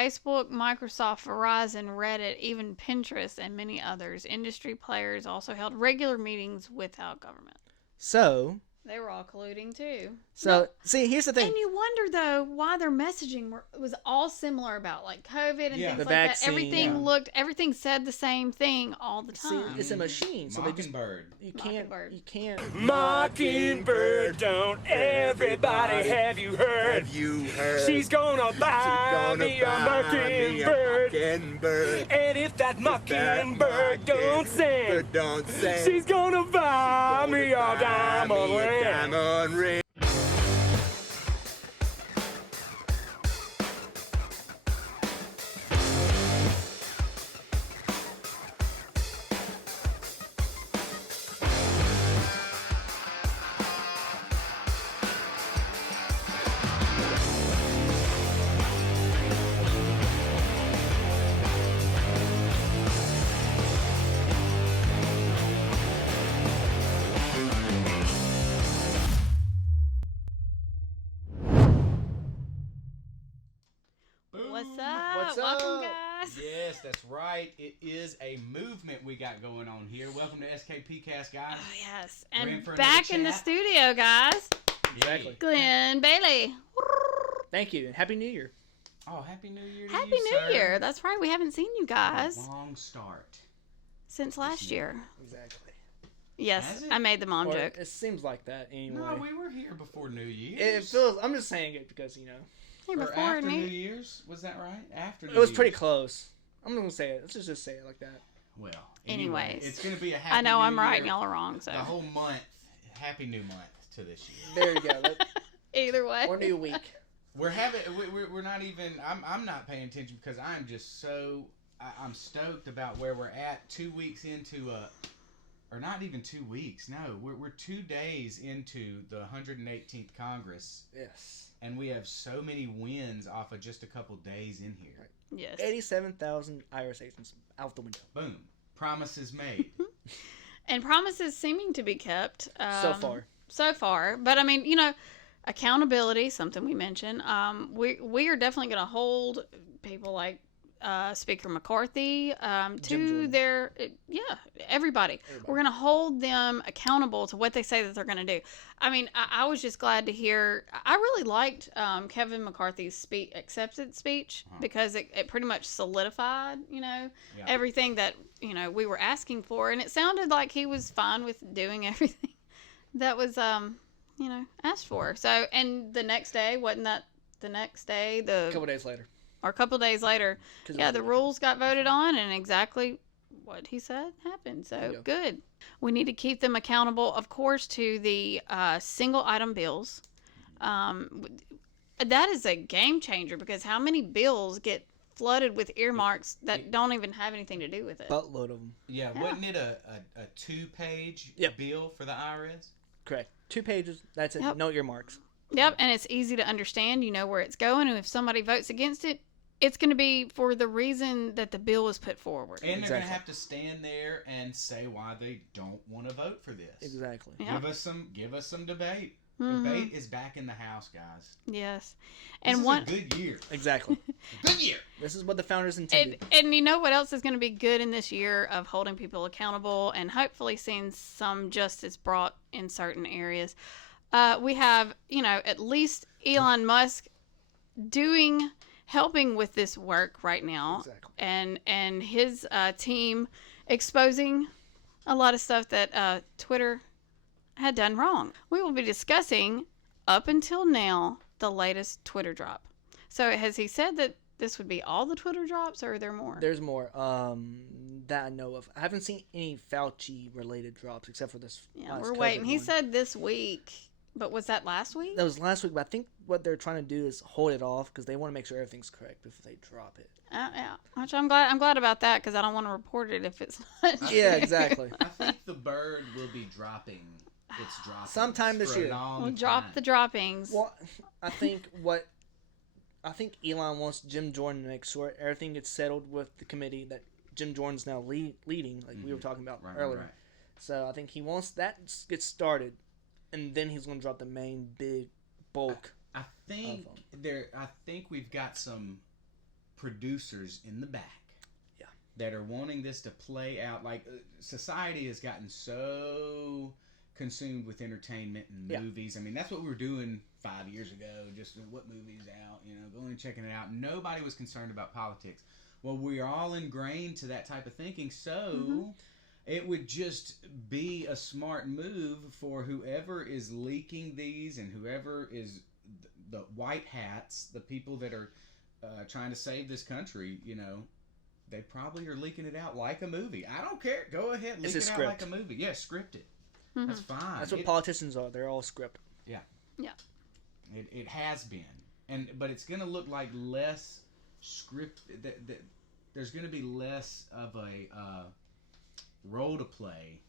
Facebook, Microsoft, Verizon, Reddit, even Pinterest, and many others. Industry players also held regular meetings without government. So They were all colluding too. see, here's the thing. And you wonder though why their messaging was all similar about like COVID and things The like vaccine, that. Everything said the same thing all the See, time. it's a machine, so Mockingbird. you can't. Mockingbird, don't everybody have you heard? She's gonna buy me a mockingbird. And if that mockingbird don't sing, she's gonna buy me a diamond ring. What's up? What's Welcome, up? guys. Yes, that's right. It is a movement we got going on here. Welcome to SKP Cast, guys. Oh, yes. We're in And for back another in the chat. studio, guys. Exactly. Glenn Bailey. Thank you, and Happy New Year. Oh, Happy New Year to Happy you, New sir. Year. That's right. We haven't seen you guys Long start. since last year. Exactly. Yes, Has it? I made the mom Or joke. it seems like that anyway. No, we were here before New Year's. It feels. I'm just saying it because Hey, Or before after New New Year's. Was that right? After New it was pretty Year's. close. I'm gonna say it. Let's just say it like that. Well, Anyways. it's going to be a happy I know New I'm right Year. and y'all are wrong, so The whole month. Happy New Month to this year. There you go. either way. Or new week. We're having. We're not even. I'm not paying attention because I'm just so. I'm stoked about where we're at. 2 weeks into or not even 2 weeks. No, we're 2 days into the 118th Congress, Yes. and we have so many wins off of just a couple days in here. Yes. 87,000 IRS agents out the window. Boom. Promises made. And promises seeming to be kept. So far. So far. But I mean, accountability, something we mentioned. We are definitely going to hold people like Speaker McCarthy to Jordan. their everybody. We're going to hold them accountable to what they say that they're going to do. I mean, I was just glad to hear. I really liked Kevin McCarthy's acceptance speech because it pretty much solidified, everything that we were asking for, and it sounded like he was fine with doing everything that was asked for. So, and the next day, wasn't that the next day? A couple days later. Or a couple days later, the rules got voted on, and exactly what he said happened. So good. We need to keep them accountable, of course, to the single item bills. That is a game changer because how many bills get flooded with earmarks that don't even have anything to do with it? Buttload of them. Yeah, wasn't it a 2-page bill for the IRS? Correct. 2 pages. That's it. Yep. No earmarks. Yep, and it's easy to understand. You know where it's going, and if somebody votes against it, it's going to be for the reason that the bill was put forward. And they're going to have to stand there and say why they don't want to vote for this. Exactly. Yep. Give us some debate. Mhm. Debate is back in the house, guys. Yes, This and is one a good year. Exactly. Good year. This is what the founders intended. and you know what else is going to be good in this year of holding people accountable and hopefully seeing some justice brought in certain areas. We have at least Elon Musk helping with this work right now. Exactly. And his team exposing a lot of stuff that Twitter had done wrong. We will be discussing, up until now, the latest Twitter drop. So has he said that this would be all the Twitter drops, or are there more? There's more that I know of. I haven't seen any Fauci-related drops except for this. Yeah, last we're COVID waiting. He one. said this week, but was that last week? That was last week, but I think what they're trying to do is hold it off because they want to make sure everything's correct before they drop it. Yeah, which I'm glad about that because I don't want to report it if it's not. Yeah, true. exactly. I think the bird will be dropping its droppings Sometime this for a year. long We'll drop time. the droppings. Well, I think Elon wants Jim Jordan to make sure everything gets settled with the committee that Jim Jordan's now leading, like we were talking about earlier. Right. So I think he wants that to get started, and then he's going to drop the main big bulk. I think we've got some producers in the back. Yeah. That are wanting this to play out. Like, society has gotten so consumed with entertainment and movies. I mean, that's what we were doing 5 years ago. Just what movie's out, going and checking it out. Nobody was concerned about politics. Well, we're all ingrained to that type of thinking, so it would just be a smart move for whoever is leaking these and whoever is the white hats, the people that are trying to save this country, they probably are leaking it out like a movie. I don't care. Go ahead, leak it out like a movie. Yeah, script it. That's fine. That's what politicians are. They're all script. Yeah. Yeah. It has been, but it's going to look like less script. There's going to be less of a role to play,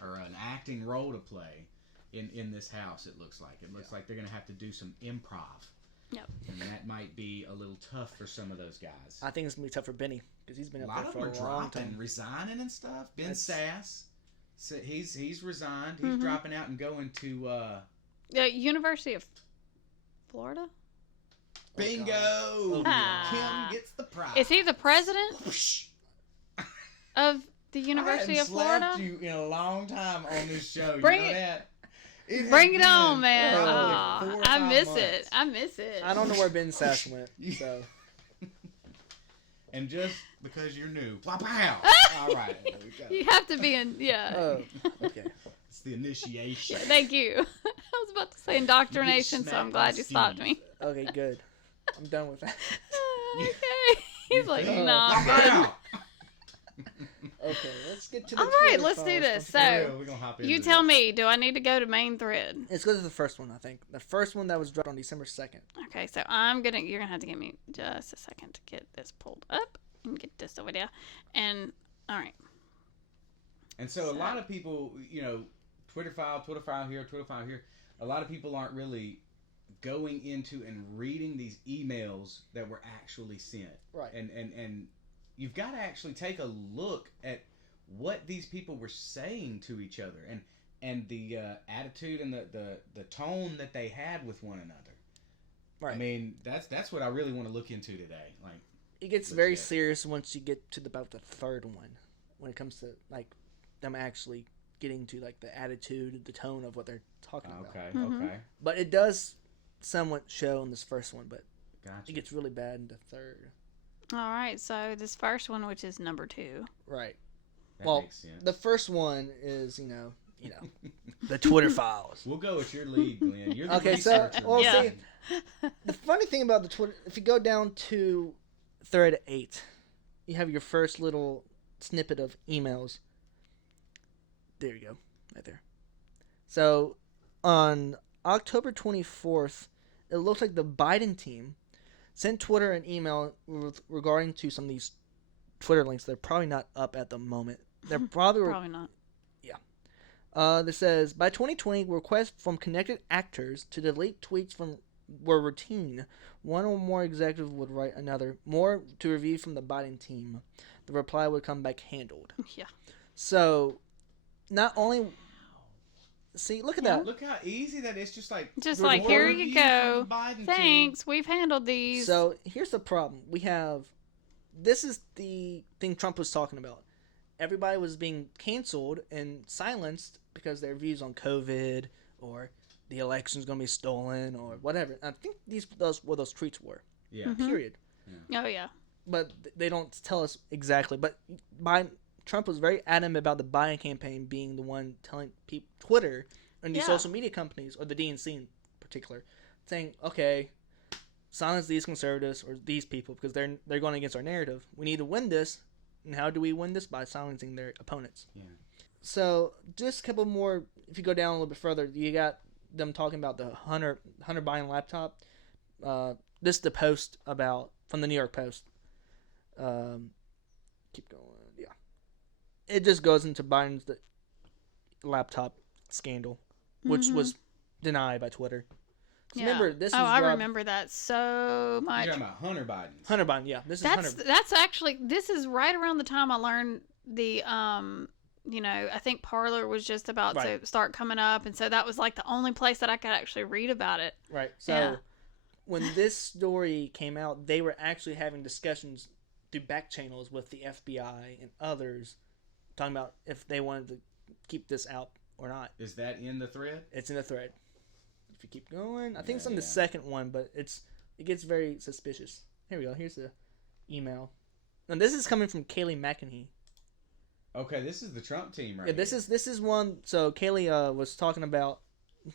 or an acting role to play in this house. It looks like like they're going to have to do some improv. Yep. And that might be a little tough for some of those guys. I think it's gonna be tough for Benny because he's been a up lot there of for them a are long dropping, time. resigning and stuff. Ben Sass, so he's resigned. He's dropping out and going to University of Florida. Bingo! Kim gets the prize. Is he the president of the University of Florida? I haven't slapped you in a long time on this show. Bring you know it. that? Bring it on, man. Probably 4 or I 5 miss months. it. I miss it. I don't know where Ben Sass went. So And just because you're new, pow! All right, there we go. You have to be in. Yeah. oh, okay. It's the initiation. Thank you. I was about to say indoctrination, so I'm glad you stopped me. Okay, good. I'm done with that. Okay. He's like, think? nah, I'm good. Pow! Okay, let's get to the All right, Twitter let's do files. this. For real, So, we're gonna hop you into tell this. me, do I need to go to main thread? Let's go to the first one. I think the first one that was dropped on December 2nd. Okay, so you're gonna have to give me just a second to get this pulled up and get this over there. And all right, And so a lot of people, Twitter file here, Twitter file here. A lot of people aren't really going into and reading these emails that were actually sent. Right. And you've got to actually take a look at what these people were saying to each other and the attitude and the tone that they had with one another. Right. I mean, that's what I really want to look into today. Like, It gets very serious once you get to about the third one, when it comes to like them actually getting to like the attitude, the tone of what they're talking about. okay. But it does somewhat show in this first one, but Gotcha. it gets really bad in the third. all right. So this first one, which is number 2. Right. That well, makes sense. the first one is the Twitter files. We'll go with your lead, Glenn. You're the Okay, so researcher. well, Yeah. see, the funny thing about the Twitter, if you go down to thread 8, you have your first little snippet of emails. There you go, right there. So on October 24th, it looks like the Biden team sent Twitter an email regarding to some of these Twitter links. They're probably not up at the moment. They're probably Probably not. that says, by 2020, requests from connected actors to delete tweets were routine. One or more executives would write another. More to review from the Biden team. The reply would come back handled. Yeah. So, not only... See, look at that. Look how easy that is. Just like Here you review go. from the Biden team. Thanks. We've handled these. So, here's the problem. We have... This is the thing Trump was talking about. Everybody was being canceled and silenced because their views on COVID or the election's going to be stolen or whatever. I think those tweets were. Yeah. Period. Oh yeah. But they don't tell us exactly. But Trump was very adamant about the Biden campaign being the one telling people, Twitter and these Yeah. social media companies, or the DNC in particular, saying, okay, silence these conservatives or these people because they're going against our narrative. We need to win this. And how do we win this? By silencing their opponents. Yeah. So just a couple more. If you go down a little bit further, you got them talking about the Hunter Biden laptop. This is the post from the New York Post. Keep going. Yeah, it just goes into Biden's laptop scandal, which was denied by Twitter. So Yeah. remember, this is I dropped- remember that so much. You're talking about Hunter Biden. Hunter Biden. Yeah, this is Hunter. That's actually, this is right around the time I learned the I think Parler was just about Right. to start coming up, and so that was like the only place that I could actually read about it. Right. So Yeah. when this story came out, they were actually having discussions through back channels with the FBI and others, talking about if they wanted to keep this out or not. Is that in the thread? It's in the thread. If you keep going, I think it's on Yeah. the second one, but it gets very suspicious. Here we go. Here's the email. And this is coming from Kayleigh McEnany. Okay, this is the Trump team, right? Yeah, this is one. So Kayleigh was talking about.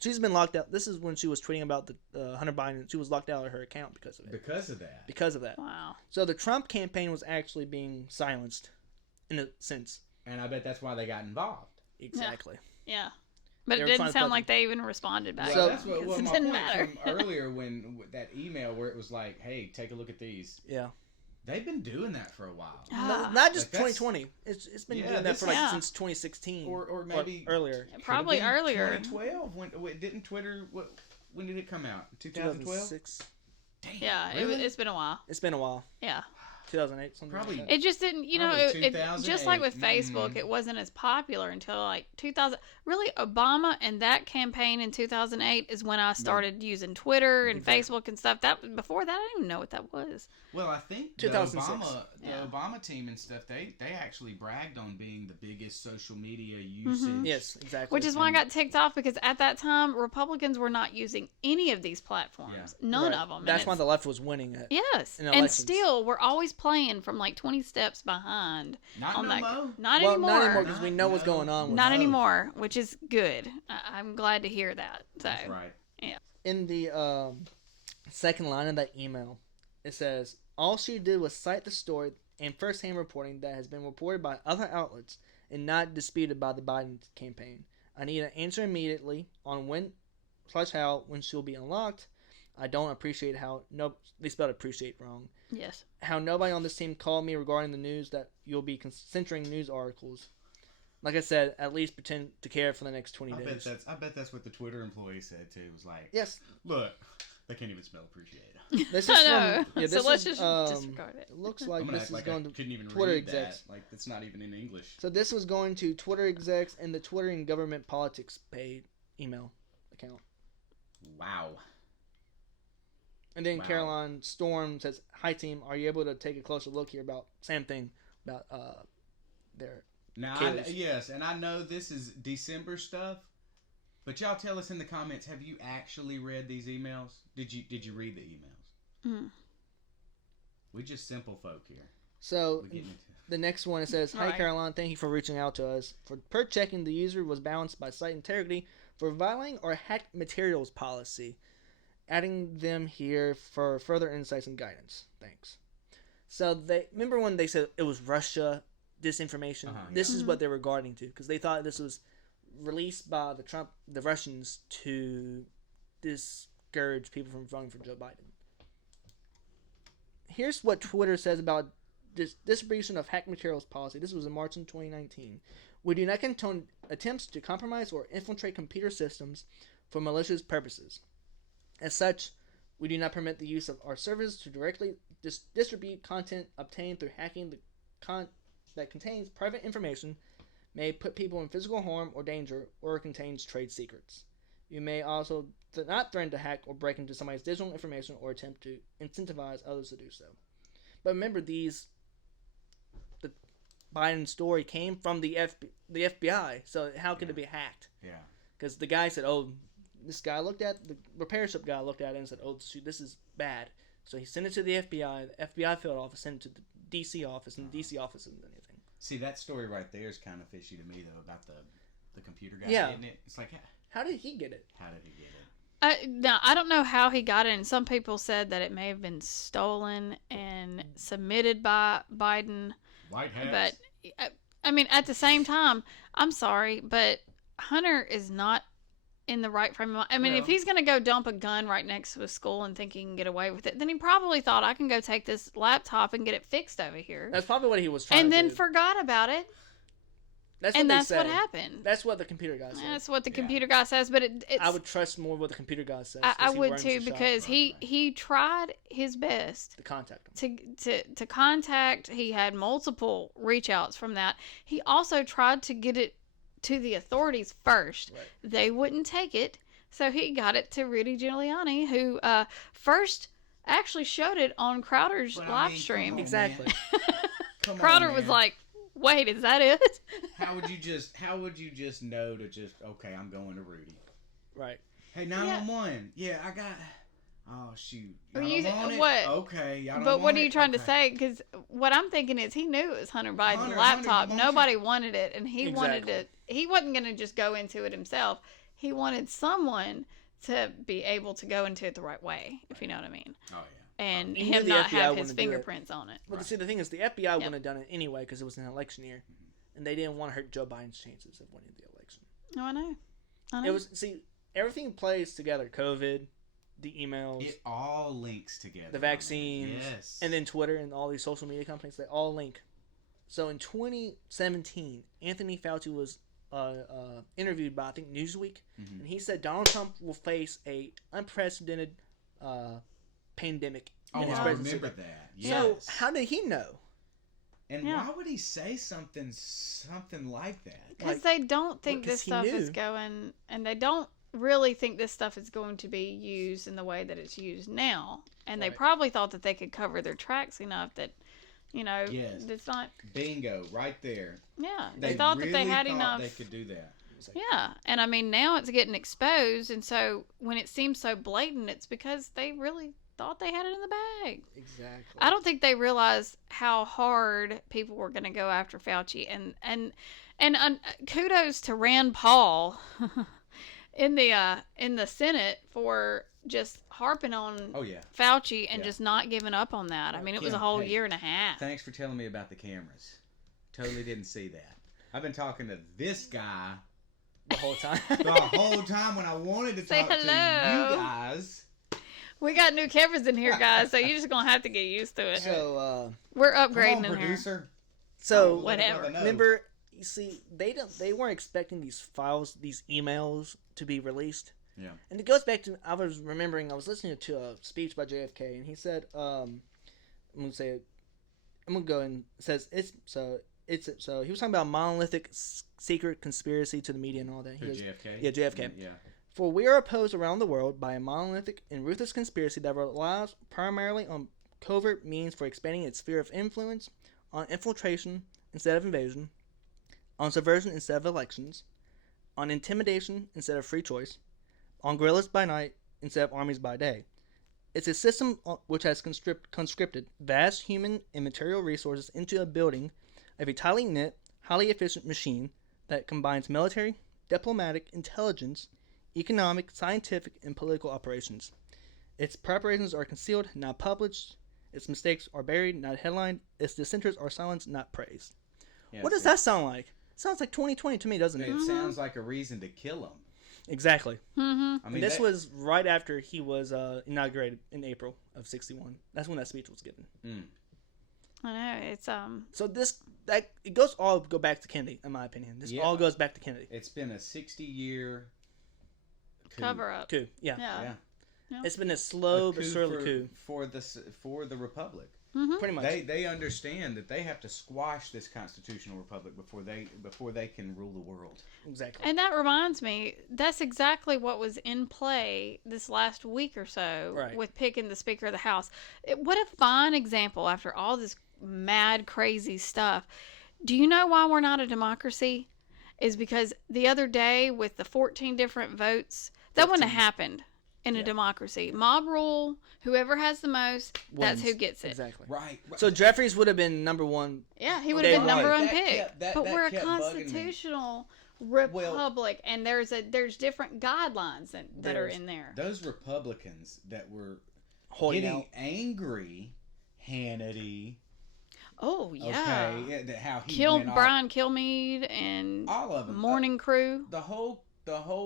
She's been locked out. This is when she was tweeting about the Hunter Biden. She was locked out of her account because of it. Because of that. Because of that. Wow. So the Trump campaign was actually being silenced, in a sense. And I bet that's why they got involved. Exactly. Yeah. But They it were didn't trying to sound put like they even responded back. Well, So- that's what Because it my didn't point matter. from earlier when that email where it was like, "Hey, take a look at these." Yeah. They've been doing that for a while. Ah. Not just Like, that's- 2020. It's been Yeah, doing that this for like is- since 2016 Or maybe earlier. Probably Could've been earlier. 2012. When didn't Twitter? When did it come out? 2012. 2006. Damn. Yeah, really? it's been a while. It's been a while. Yeah. 2008. Something Probably- Like that. It just didn't, Probably it just like with 2008. Facebook, Mhm. it wasn't as popular until like 2000. Really, Obama and that campaign in 2008 is when I started using Twitter and Exactly. Facebook and stuff. That before that, I didn't even know what that was. Well, I think 2006. the Yeah. Obama team and stuff, they actually bragged on being the biggest social media usage. Mm-hmm. Yes, exactly. Which is why I got ticked off because at that time Republicans were not using any of these platforms. Yeah. None Right. of them. That's why the left was winning it. Yes, in and elections. still we're always playing from like 20 steps behind Not on no that. mo. Not Well, anymore. not anymore because we know what's No. going on. With Not it. anymore, which is good. I'm glad to hear that. So, That's right. In the second line of that email, it says, all she did was cite the story and first-hand reporting that has been reported by other outlets and not disputed by the Biden campaign. I need an answer immediately on when/how when she'll be unlocked. I don't appreciate how they spelled appreciate wrong. yes. How nobody on this team called me regarding the news that you'll be censoring news articles. Like I said, at least pretend to care for the next 20 days. I bet that's what the Twitter employee said too. It was like, Yes, look, they can't even spell appreciate. this is I know. from. Yeah, So this let's is, just disregard it. It looks I'm like gonna this act is like going I to couldn't even Twitter read execs. that. Like it's not even in English. So this was going to Twitter execs and the Twitter and government politics paid email account. Wow. And then Wow. Caroline Storm says, "Hi team, are you able to take a closer look here about same thing about their Now, Kayleigh's. yes, and I know this is December stuff, but y'all tell us in the comments: have you actually read these emails? Did you read the emails? Mm. We just simple folk here. so We getting into the next one it says, "Hi Right. Caroline, thank you for reaching out to us. Per checking, the user was balanced by site integrity for violating our hacked materials policy. Adding them here for further insights and guidance. Thanks." So they remember when they said it was Russia disinformation. This is what they were guarding to because they thought this was released by the Russians to discourage people from voting for Joe Biden. Here's what Twitter says about distribution of hacked materials policy. This was in March in 2019. We do not condone attempts to compromise or infiltrate computer systems for malicious purposes. As such, we do not permit the use of our servers to directly distribute content obtained through hacking that contains private information, may put people in physical harm or danger, or contains trade secrets. You may also not threaten to hack or break into somebody's digital information or attempt to incentivize others to do so. But remember, the Biden story came from the FBI, so how could it be hacked? yeah. Because the guy said, "Oh, this guy the repair shop guy looked at it and said, oh, shoot, this is bad." So he sent it to the FBI. The FBI field office sent it to the DC office, and the DC office didn't do anything. See, that story right there is kind of fishy to me though about the computer guy Yeah. getting it. It's like, How did he get it? how did he get it? Now, I don't know how he got it, and some people said that it may have been stolen and submitted by Biden. White hats. But, I mean, at the same time, I'm sorry, but Hunter is not in the right frame of mind. I mean, Well- if he's going to go dump a gun right next to a school and think he can get away with it, then he probably thought, I can go take this laptop and get it fixed over here. That's probably what he was trying And to then do. forgot about it, That's and what that's they what say. happened. That's what the computer guy said. That's what the Yeah. computer guy says, but it's... I would trust more what the computer guy says. I 'cause he would runs too, the shop. because Right. he tried his best to contact him. to contact. He had multiple reach outs from that. He also tried to get it to the authorities first. Right. They wouldn't take it, So he got it to Rudy Giuliani, who first actually showed it on Crowder's But I live mean, stream. come on, Exactly. Come on, Crowder was man. like, "Wait, is that it?" How would you just know to just okay? I'm going to Rudy. Right. Hey, 911. Yeah, I got. Oh shoot. Well, Y'all you- don't want it? what? Okay. Y'all don't But what want are you it? trying to Okay. say? Because what I'm thinking is he knew it was Hunter Biden's Hunter laptop. wants Nobody wanted it, and he wanted Exactly. it. He wasn't going to just go into it himself. He wanted someone to be able to go into it the right way, if you know what I mean, Oh and He knew him the not FBI have his wouldn't do it. fingerprints on it. But see, the thing is, the FBI wouldn't have done it anyway because it was an election year, and they didn't want to hurt Joe Biden's chances of winning the election. Oh, I know. I know. It was everything plays together: COVID, the emails, yeah. It all links together. the vaccines, Yes. and then Twitter and all these social media companies. They all link. So in 2017, Anthony Fauci was interviewed by I think Newsweek, Mhm. and he said Donald Trump will face a unprecedented pandemic. Oh, in his I presidency. remember that. So Yes. how did he know? And Yeah. why would he say something like that? Because like, they don't think 'cause this he stuff is knew. going, and they don't really think this stuff is going to be used in the way that it's used now. And they Right. probably thought that they could cover their tracks enough that, Yes. it's not. Bingo, right there. Yeah, they thought that they really had thought enough. They could do that. Yeah, and I mean now it's getting exposed, and so when it seems so blatant, it's because they really thought they had it in the bag. Exactly. I don't think they realized how hard people were going to go after Fauci, and kudos to Rand Paul in the Senate for just harping on Oh yeah. Fauci and Yeah. just not giving up on that. I mean, it was a Kim, whole hey, year and a half. Thanks for telling me about the cameras. Totally didn't see that. I've been talking to this guy the whole time. the whole time when I wanted to Say talk to you hello. guys. We got new cameras in here, guys, so you're just gonna have to get used to it. so We're Come upgrading on, in here. producer. so Whatever. remember, you see, they weren't expecting these files, these emails to be released. Yeah. And it goes back to I was listening to a speech by JFK, and he said, I'm gonna go and it says so he was talking about monolithic secret conspiracy to the media and all that. He Who, was- JFK? Yeah, JFK. Yeah. For we are opposed around the world by a monolithic and ruthless conspiracy that relies primarily on covert means for expanding its sphere of influence, on infiltration instead of invasion, on subversion instead of elections, on intimidation instead of free choice, on guerrillas by night instead of armies by day. It's a system which has conscripted vast human and material resources into a building of a tightly knit, highly efficient machine that combines military, diplomatic, intelligence, economic, scientific, and political operations. Its preparations are concealed, not published. Its mistakes are buried, not headlined. Its dissenters are silenced, not praised. Yeah, What does that sound like? Sounds like 2020 to me, doesn't it? It sounds like a reason to kill him. Exactly. Mm-hmm. I mean, And this that- was right after he was inaugurated in April of '61. That's when that speech was given. I know it's So it go back to Kennedy, in my opinion. This Yeah. all goes back to Kennedy. It's been a 60-year cover up. Coup. Yeah. Yeah. Yeah. It's been a slow but surely coup. for the republic. Pretty much. They understand that they have to squash this constitutional republic before they can rule the world. Exactly. And that reminds me, that's exactly what was in play this last week or so Right. with picking the Speaker of the House. What a fine example after all this mad, crazy stuff. Do you know why we're not a democracy? Is because the other day with the 14 different votes, that wouldn't have happened in a democracy. Mob rule, whoever has the most, that's who Wins. gets it. Exactly. Right. So Jeffries would have been number one. Yeah, he would Day have been number one. one That pick. kept- that- but that we're a kept bugging me. constitutional republic, and there's different guidelines that are in there. Those Republicans that were Holding getting out. angry, Hannity. Oh yeah, Okay. Yeah, how he Kill went off- Brian Kilmeade and all of them. Morning Crew, The whole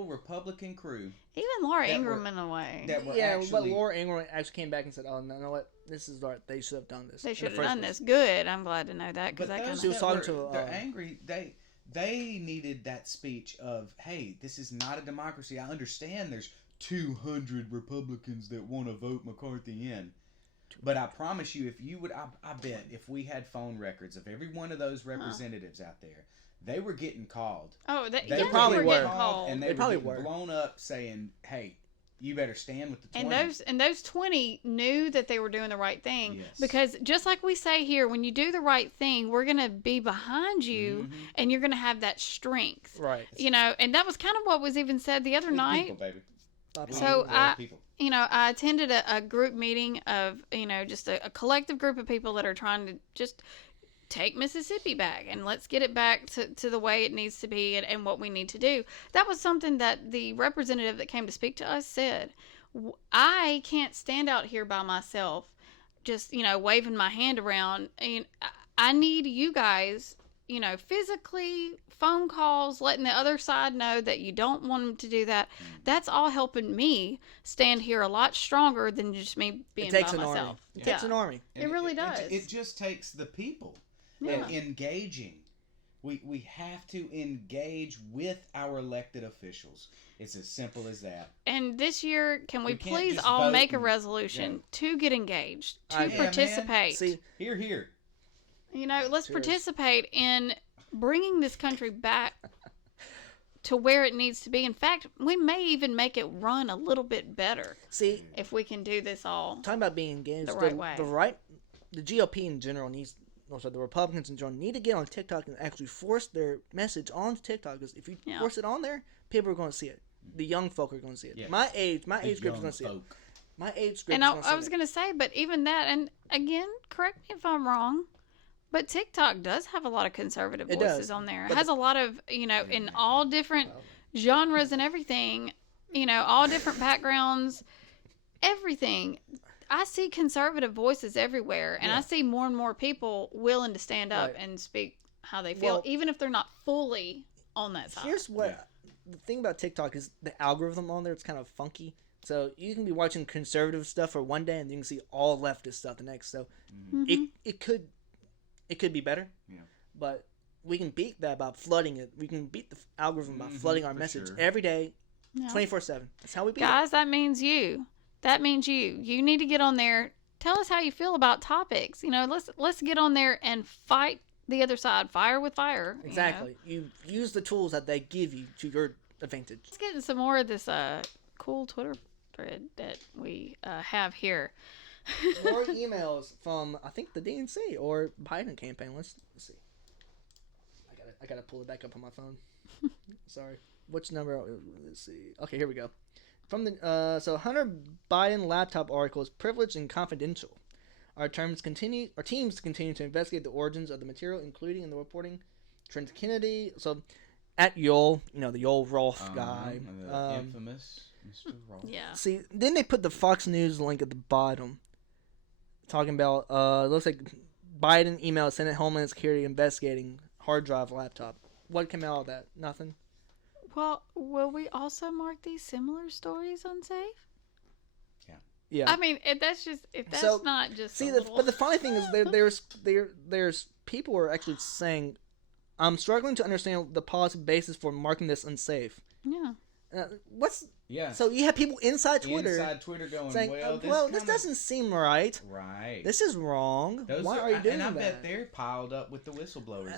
Republican crew even Laura that Ingram were- in a way. that were Yeah, actually but Laura Ingram actually came back and said, "Oh, no, you know what? This is right. They should have done this. They in the should have first done place." this. Good. I'm glad to know that because But that kind those She was of. talking that were, to, they're angry. They needed that speech of, "Hey, this is not a democracy. I understand there's 200 Republicans that want to vote McCarthy in, But I promise you, if you would, I bet if we had phone records of every one of those representatives out there, they were getting called. Oh, They probably were were. getting called. and They they, probably were getting were. blown up saying, "Hey, you better stand with the 20." And those 20 knew that they were doing the right thing. Yes. Because just like we say here, when you do the right thing, we're going to be behind you Mhm. and you're going to have that strength. Right. You know, and that was kind of what was even said the other We night. people, baby. We So people. I attended a group meeting of, just a collective group of people that are trying to just take Mississippi back and let's get it back to the way it needs to be and what we need to do. That was something that the representative that came to speak to us said. I can't stand out here by myself just, waving my hand around. And I need you guys, physically, phone calls, letting the other side know that you don't want them to do that. That's all helping me stand here a lot stronger than just me being It takes by an myself. army. It takes an army. It really does. It just takes the people Yeah. and engaging. We have to engage with our elected officials. It's as simple as that. And this year, can we We can't please just all vote make a and- resolution to get engaged, to I- Yeah, man. participate? See, Here, here. Let's Cheers. participate in bringing this country back to where it needs to be. In fact, we may even make it run a little bit better see, if we can do this all. talking about being engaged, The right way. the GOP in general needs, also the Republicans in general, need to get on TikTok and actually force their message on TikTok. Because if you Yeah. force it on there, people are going to see it. The young folk are going to see it. Yeah. My age The group is young going to see it. folk. My age group And is going to see I was going to say, but even that, and again, correct me if I'm wrong, but TikTok does have a lot of conservative It voices does. on there. It But has a lot of, in all different genres and everything, all different backgrounds, everything. I see conservative voices everywhere, and I see more and more people willing to stand up Right. and speak how they feel, Well, even if they're not fully on that side. Here's what Yeah. the thing about TikTok is: the algorithm on there, it's kind of funky. So you can be watching conservative stuff for one day, and you can see all leftist stuff the next. So it could be better. Yeah. But we can beat that by flooding it. We can beat the algorithm by flooding our for message sure. every day, Yeah. 24/7. That's how we beat Guys, that means you. That means you. You need to get on there. Tell us how you feel about topics. Let's get on there and fight the other side. Fire with fire. it. Exactly. You use the tools that they give you to your advantage. Let's get into some more of this cool Twitter thread that we have here. More emails from I think the DNC or Biden campaign. Let's see. I gotta pull it back up on my phone. Sorry. Which number? Let's see. Okay, here we go. From the Hunter Biden laptop article is privileged and confidential. Our teams continue to investigate the origins of the material, including in the reporting Trent Kennedy. So at Yoel, the Yoel Roth guy. The infamous Mr. Roth. Yeah. See, then they put the Fox News link at the bottom, talking about looks like Biden email Senate Homeland Security investigating hard drive laptop. What came out of that? Nothing. Well, will we also mark these similar stories unsafe? Yeah. I mean, if that's So, not just See, a but little... the funny thing is there's people are actually saying, I'm struggling to understand the policy basis for marking this unsafe. Yeah. What's Yeah. so you have people inside Twitter Inside Twitter going, saying, this this kinda- doesn't seem right. Right. This is wrong. Those Why are you doing and I that? bet they're piled up with the whistleblowers.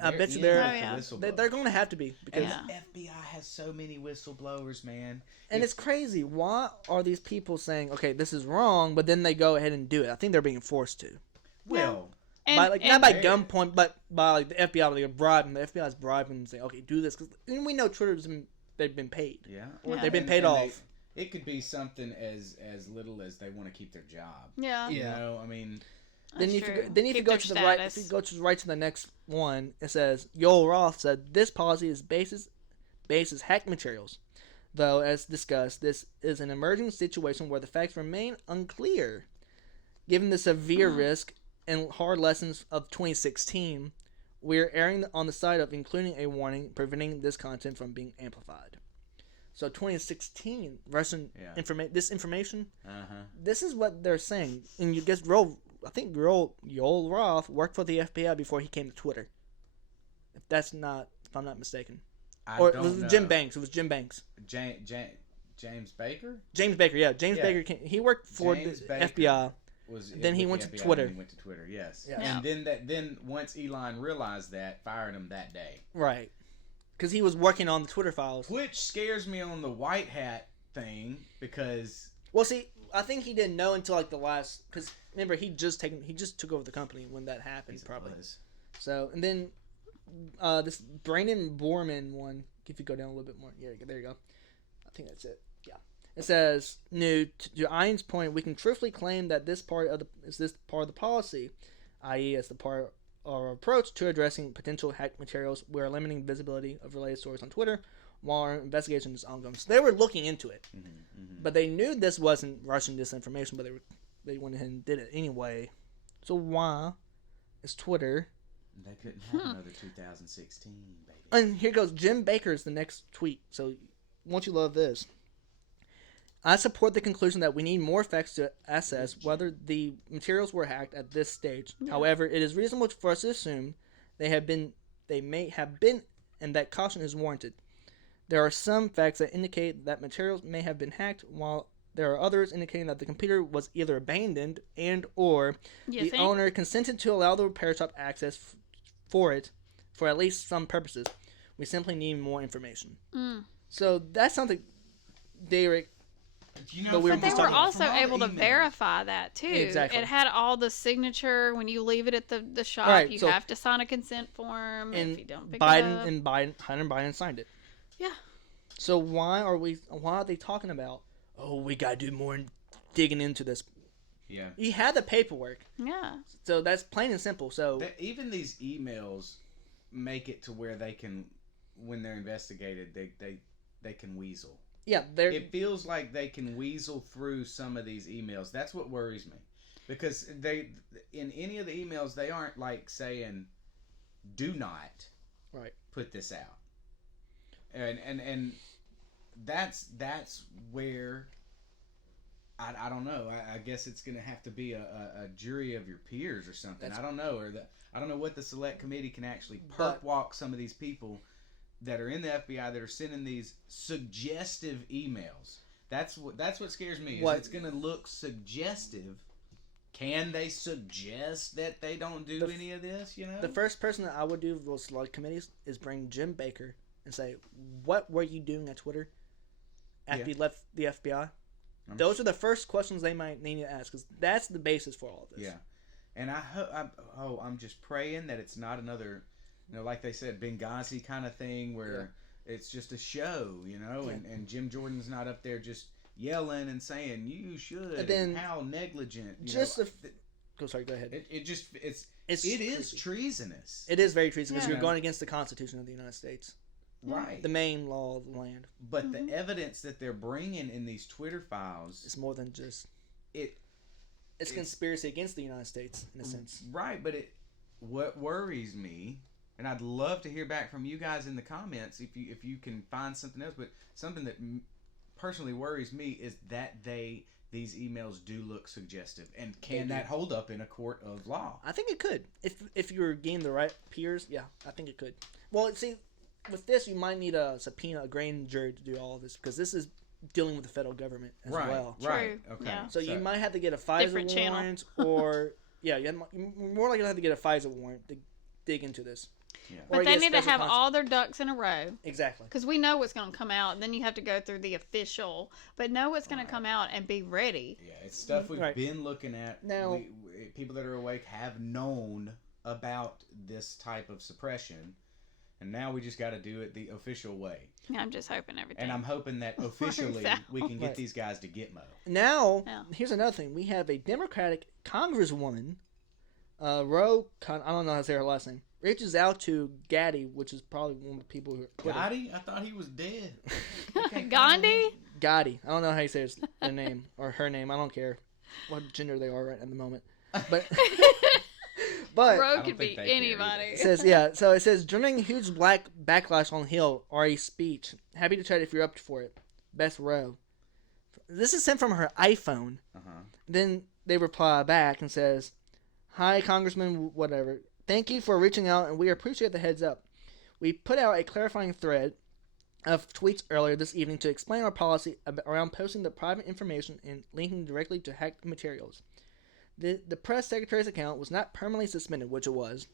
I bet you in they're- with Oh, yeah. the whistleblowers. They're going to have to be because Yeah. The FBI has so many whistleblowers, man. And it's crazy. Why are these people saying, okay, this is wrong, but then they go ahead and do it? I think they're being forced to. Well, And, Not by Hey. gunpoint, but by like the FBI. They're bribing. The FBI's bribing them, saying, okay, do this. Because we know they've been paid. yeah. Or they've been paid off. It could be something as little as they want to keep their job. yeah. You know, I mean, Then That's if you true. go, then if you Keep go their to the right, if status. you go to the next one, it says Yoel Roth said this policy is basis hack materials. Though, as discussed, this is an emerging situation where the facts remain unclear. Given the severe risk and hard lessons of 2016, we are erring on the side of including a warning preventing this content from being amplified. So 2016, Russian Yeah. this information, uh-huh. this is what they're saying. And you guess Yoel Roth worked for the FBI before he came to Twitter. If I'm not mistaken. Or it was Jim Banks. It was Jim Banks. James Baker? James Baker, yeah. James Yeah. Baker, he worked for James the Baker. FBI. was. Then he with went the to FBI, Twitter. Then he went to Twitter. Yes. Yeah. Yeah. And then once Elon realized that, fired him that day. Right. Because he was working on the Twitter files. Which scares me on the white hat thing because. Well, see, I think he didn't know until like the last. Because remember, he just took over the company when that happened, He's a probably. buzz. So, and then this Brandon Borman one. If you go down a little bit more, yeah, there you go. I think that's it. Yeah, it says, "New to Ian's point, we can truthfully claim that this part of the policy, i.e., as the part of our approach to addressing potential hacked materials. We are limiting visibility of related stories on Twitter while our investigation is ongoing." So they were looking into it, but they knew this wasn't Russian disinformation, but they went ahead and did it anyway. So why is Twitter? They couldn't have another 2016, baby. And here goes Jim Baker's the next tweet. So, won't you love this? I support the conclusion that we need more facts to assess whether the materials were hacked at this stage. Yeah. However, it is reasonable for us to assume they may have been, and that caution is warranted. There are some facts that indicate that materials may have been hacked, while there are others indicating that the computer was either abandoned and/or You the think? owner consented to allow the repair shop access for it for at least some purposes. We simply need more information. So that's something they were. You know, But we were But they just were talking- also from all the able to emails- verify that too. Exactly. It had all the signature when you leave it at the shop. Right, You so- have to sign a consent form And if you don't pick Hunter it up. Biden signed it. Yeah. So why are they talking about? Oh, we gotta do more digging into this. Yeah. You had the paperwork, Yeah. so that's plain and simple. So Even these emails make it to where they can, when they're investigated, they can weasel. yeah, they're It feels like they can weasel through some of these emails. That's what worries me, because they, in any of the emails, they aren't like saying, "Do not right. put this out," and that's where I don't know. I guess it's gonna have to be a jury of your peers or something. I don't know, I don't know what the select committee can actually perp walk some of these people that are in the FBI that are sending these suggestive emails. That's what scares me. Is What- it's gonna look suggestive. Can they suggest that they don't do The- any of this? You know, The first person that I would do those select committees is bring Jim Baker and say, "What were you doing at Twitter after you left the FBI?" Those are the first questions they might need to ask, because that's the basis for all of this. Yeah, and I'm just praying that it's not another, like they said, Benghazi kind of thing where it's just a show, and Jim Jordan's not up there just yelling and saying you should, And then how negligent. Go ahead. It It's is treason. treasonous. It is very treasonous because Yeah. you're going against the Constitution of the United States, Right. the main law of the land. But the evidence that they're bringing in these Twitter files, It's more than just it's conspiracy against the United States in a sense. right. But what worries me, and I'd love to hear back from you guys in the comments if you can find something else. But something that personally worries me is that these emails do look suggestive, and can that hold up in a court of law? I think it could if you were getting the right peers. Yeah, I think it could. Well, see, with this you might need a subpoena, a grand jury to do all of this, because this is dealing with the federal government as well. Right. True, Okay. yeah. So you might have to get a FISA Different channel. warrant, or you're more likely to have to get a FISA warrant to dig into this. Yeah. Or But they get a need to special have cons- all their ducks in a row. exactly. Because we know what's going to come out, and then you have to go through the official, but know what's going to come out and be ready. Yeah, it's stuff we've Right. been looking at. Now- People that are awake have known about this type of suppression, and now we just got to do it the official way. I'm just hoping everything. And I'm hoping that officially out. we can get Right. these guys to Gitmo. Now, Yeah. here's another thing. We have a Democratic Congresswoman, I don't know how to say her last name, reaches out to Gaddy, which is probably one of the people who are Gotti? I thought he was dead. Gandhi? Gotti. I don't know how you say their name or her name. I don't care what gender they are right at the moment. But but Roe don't could think be they care anybody. it says so it says during huge black backlash on Hill RA speech. Happy to chat if you're up for it. Best Roe. This is sent from her iPhone. Uh-huh. Then they reply back and says, "Hi, Congressman, whatever. Thank you for reaching out, and we appreciate the heads up. We put out a clarifying thread of tweets earlier this evening to explain our policy around posting the private information and linking directly to hacked materials. The press secretary's account was not permanently suspended, which it was.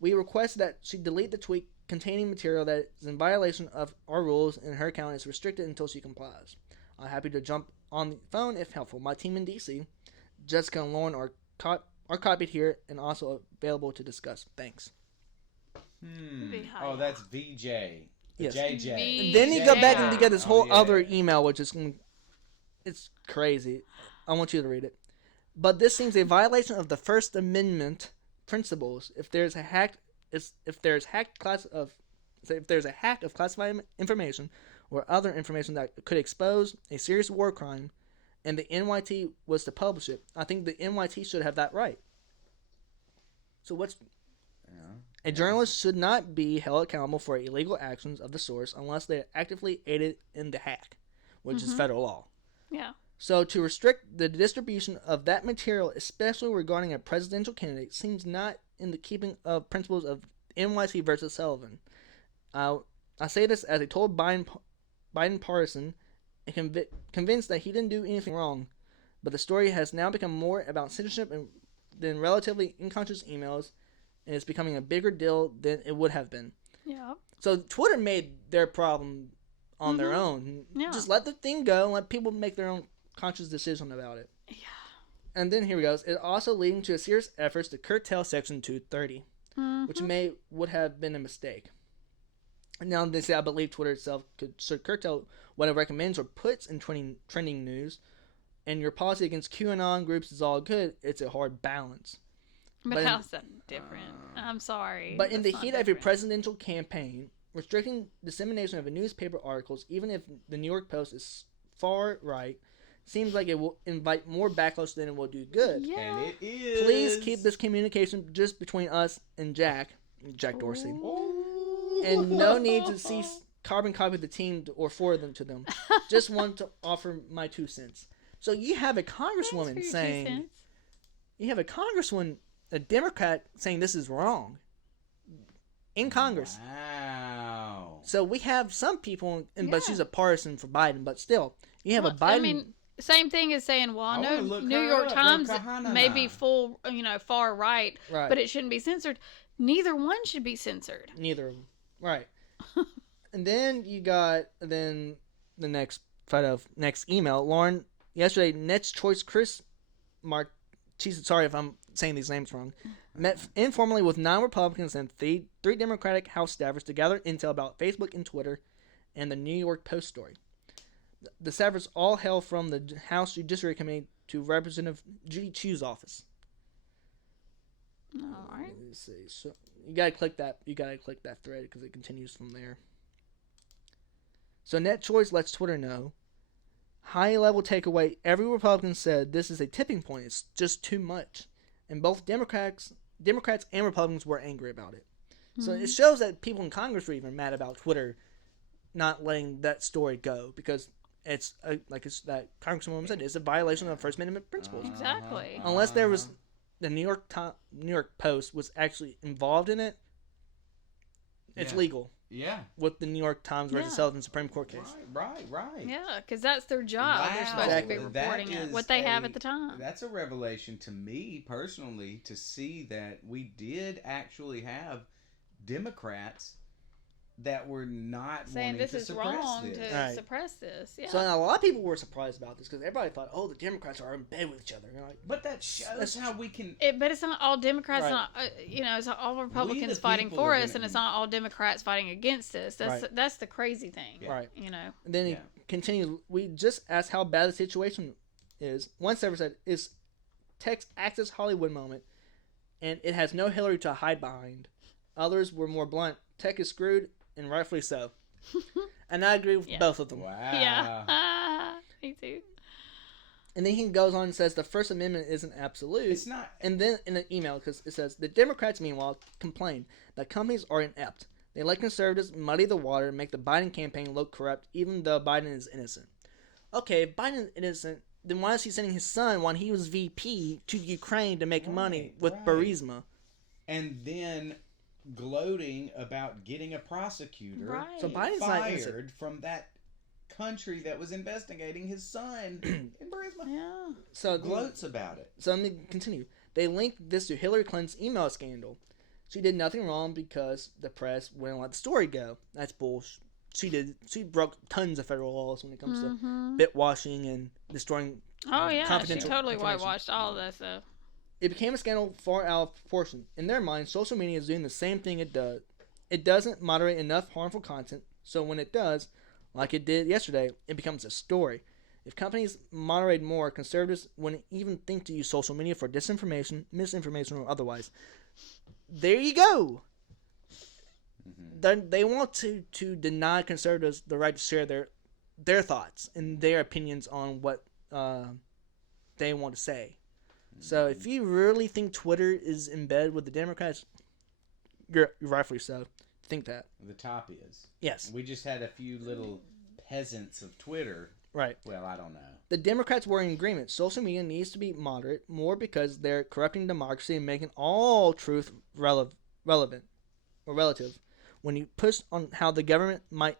We request that she delete the tweet containing material that is in violation of our rules, and her account is restricted until she complies. I'm happy to jump on the phone if helpful. My team in D.C., Jessica and Lauren, are copied here and also available to discuss. Thanks. Oh, that's VJ. Yes. JJ. And then you go back and you get this whole yeah. other email, which is it's crazy. I want you to read it. But this seems a violation of the First Amendment principles. If there's a hack of classified information or other information that could expose a serious war crime, and the NYT was to publish it, I think the NYT should have that right. So a journalist should not be held accountable for illegal actions of the source unless they actively aided in the hack, which is federal law. Yeah. So to restrict the distribution of that material, especially regarding a presidential candidate, seems not in the keeping of principles of NYT versus Sullivan. I say this as a total Biden partisan and convinced that he didn't do anything wrong, but the story has now become more about censorship than relatively unconscious emails, and it's becoming a bigger deal than it would have been. Yeah. So Twitter made their problem on their own. Yeah. Just let the thing go and let people make their own conscious decision about it. Yeah. And then here we go. It also leading to a serious efforts to curtail Section 230, which would have been a mistake. And now they say, I believe Twitter itself should curtail what it recommends or puts in trending news, and your policy against QAnon groups is all good. It's a hard balance. But how's that different? I'm sorry. But in the That's heat not of a different. presidential campaign, restricting dissemination of newspaper articles, even if the New York Post is far right, seems like it will invite more backlash than it will do good. Yeah. And it is. Please keep this communication just between us and Jack Dorsey. And no need to cease carbon copy the team or forward them to them. Just want to offer my 2 cents. So you have a congresswoman saying, a Democrat saying this is wrong in Congress. Wow. So we have some people, but she's a partisan for Biden, but still, you have a Biden. I mean, same thing as saying, well, I no, wanna look New her York up. Times Look Kahana may now. be full, far right, Right. but it shouldn't be censored. Neither one should be censored. Neither of them. Right. And then you got the next next email. Lauren, yesterday, Next Choice Chris Mark, sorry if I'm saying these names wrong, met informally with 9 Republicans and 3 Democratic House staffers to gather intel about Facebook and Twitter and the New York Post story. The staffers all hail from the House Judiciary Committee to Representative Judy Chu's office. All right. Let's see. So you gotta click that. You gotta click that thread because it continues from there. So Net Choice lets Twitter know. High level takeaway: every Republican said this is a tipping point. It's just too much, and both Democrats and Republicans were angry about it. So it shows that people in Congress were even mad about Twitter not letting that story go because it's that Congresswoman said it's a violation of First Amendment principles. Exactly. Unless there was the New York Post was actually involved in it, it's Yeah. legal Yeah. with the New York Times versus Yeah. Sullivan Supreme Court case. Right. Yeah, because that's their job. They're supposed Exactly. to be reporting That it, is what they have at the time. That's a revelation to me personally to see that we did actually have Democrats that were not Saying wanting this to is suppress wrong this. to Right. suppress this. Yeah. So a lot of people were surprised about this because everybody thought, oh, the Democrats are in bed with each other. You're like, But that shows how we can. But it's not all Democrats, Right. not it's not all Republicans the fighting people for are us, gonna- and it's not all Democrats fighting against us. That's the crazy thing. Yeah. right. You know. And then Yeah. he continues, we just asked how bad the situation is. One server said, is Tech's Access Hollywood moment, and it has no Hillary to hide behind. Others were more blunt. Tech is screwed, and rightfully so. And I agree with Yeah. both of them. Wow. Yeah. Me too. And then he goes on and says the First Amendment isn't absolute. It's not. And then in an email, because it says, the Democrats, meanwhile, complain that companies are inept. They let conservatives muddy the water and make the Biden campaign look corrupt, even though Biden is innocent. Okay, if Biden is innocent, then why is he sending his son when he was VP to Ukraine to make money with right. Burisma? And then gloating about getting a prosecutor Right. So Biden's not innocent. fired from that country that was investigating his son in Burisma. Yeah. So Gloats about it. So let me continue. They linked this to Hillary Clinton's email scandal. She did nothing wrong because the press wouldn't let the story go. That's bullshit. She broke tons of federal laws when it comes to bit washing and destroying. Oh yeah, she confidential totally information. whitewashed all of that stuff. It became a scandal far out of proportion. In their mind, social media is doing the same thing it does. It doesn't moderate enough harmful content, so when it does, like it did yesterday, it becomes a story. If companies moderate more, conservatives wouldn't even think to use social media for disinformation, misinformation, or otherwise. There you go. They want to deny conservatives the right to share their thoughts and their opinions on what they want to say. So if you really think Twitter is in bed with the Democrats, you're rightfully so. Think that. The top is. Yes. We just had a few little peasants of Twitter. Right. Well, I don't know. The Democrats were in agreement. Social media needs to be moderate more because they're corrupting democracy and making all truth relevant or relative. When you push on how the government might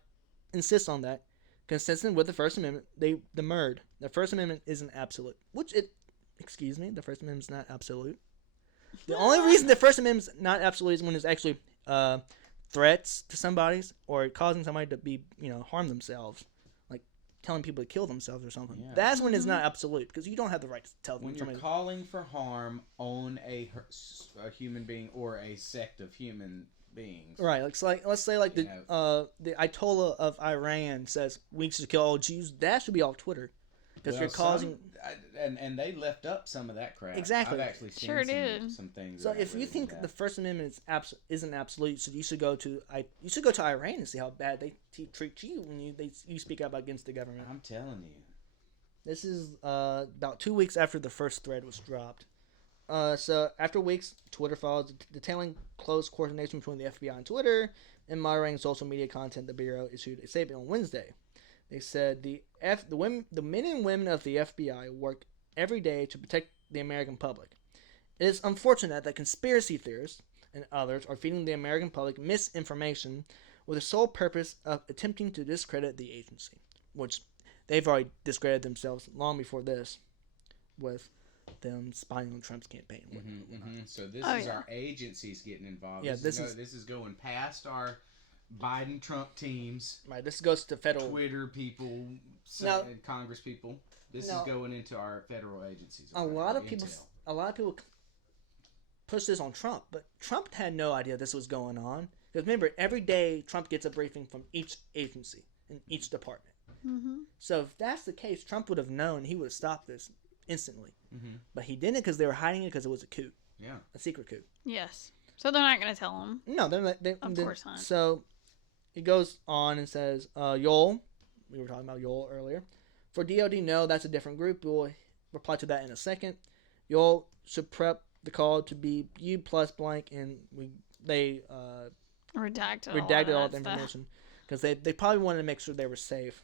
insist on that, consistent with the First Amendment, they demurred. The First Amendment isn't absolute. The First Amendment's not absolute. The only reason the First Amendment's not absolute is when it's actually threats to somebody or causing somebody to be, harm themselves, like telling people to kill themselves or something. Yeah. That's when it's not absolute because you don't have the right to tell them. When you're calling for harm on a human being or a sect of human beings. Right, let's say the Ayatollah of Iran says we should kill all Jews. That should be off Twitter because you're causing. And they left up some of that crap. Exactly. I've actually seen some things. So if you think the First Amendment isn't absolute, so you should go to Iran and see how bad they treat you when you speak up against the government. I'm telling you. This is about 2 weeks after the first thread was dropped. So after weeks, Twitter files detailing close coordination between the FBI and Twitter and moderating social media content. The Bureau issued a statement on Wednesday. They said the men and women of the FBI work every day to protect the American public. It is unfortunate that conspiracy theorists and others are feeding the American public misinformation with the sole purpose of attempting to discredit the agency, which they've already discredited themselves long before this with them spying on Trump's campaign. So this is our agencies getting involved. Yeah, this is going past our Biden-Trump teams. Right, this goes to federal Twitter people, Congress people. This is going into our federal agencies. A lot of people push this on Trump, but Trump had no idea this was going on. Because remember, every day Trump gets a briefing from each agency in each department. So if that's the case, Trump would have known. He would have stopped this instantly. But he didn't because they were hiding it because it was a coup. Yeah. A secret coup. Yes. So they're not going to tell him. No, they're not. Of course not. So it goes on and says, Yoel, we were talking about Yoel earlier. For DOD, no, that's a different group. We'll reply to that in a second. Yoel should prep the call to be you plus blank, and they redacted all the information because they probably wanted to make sure they were safe.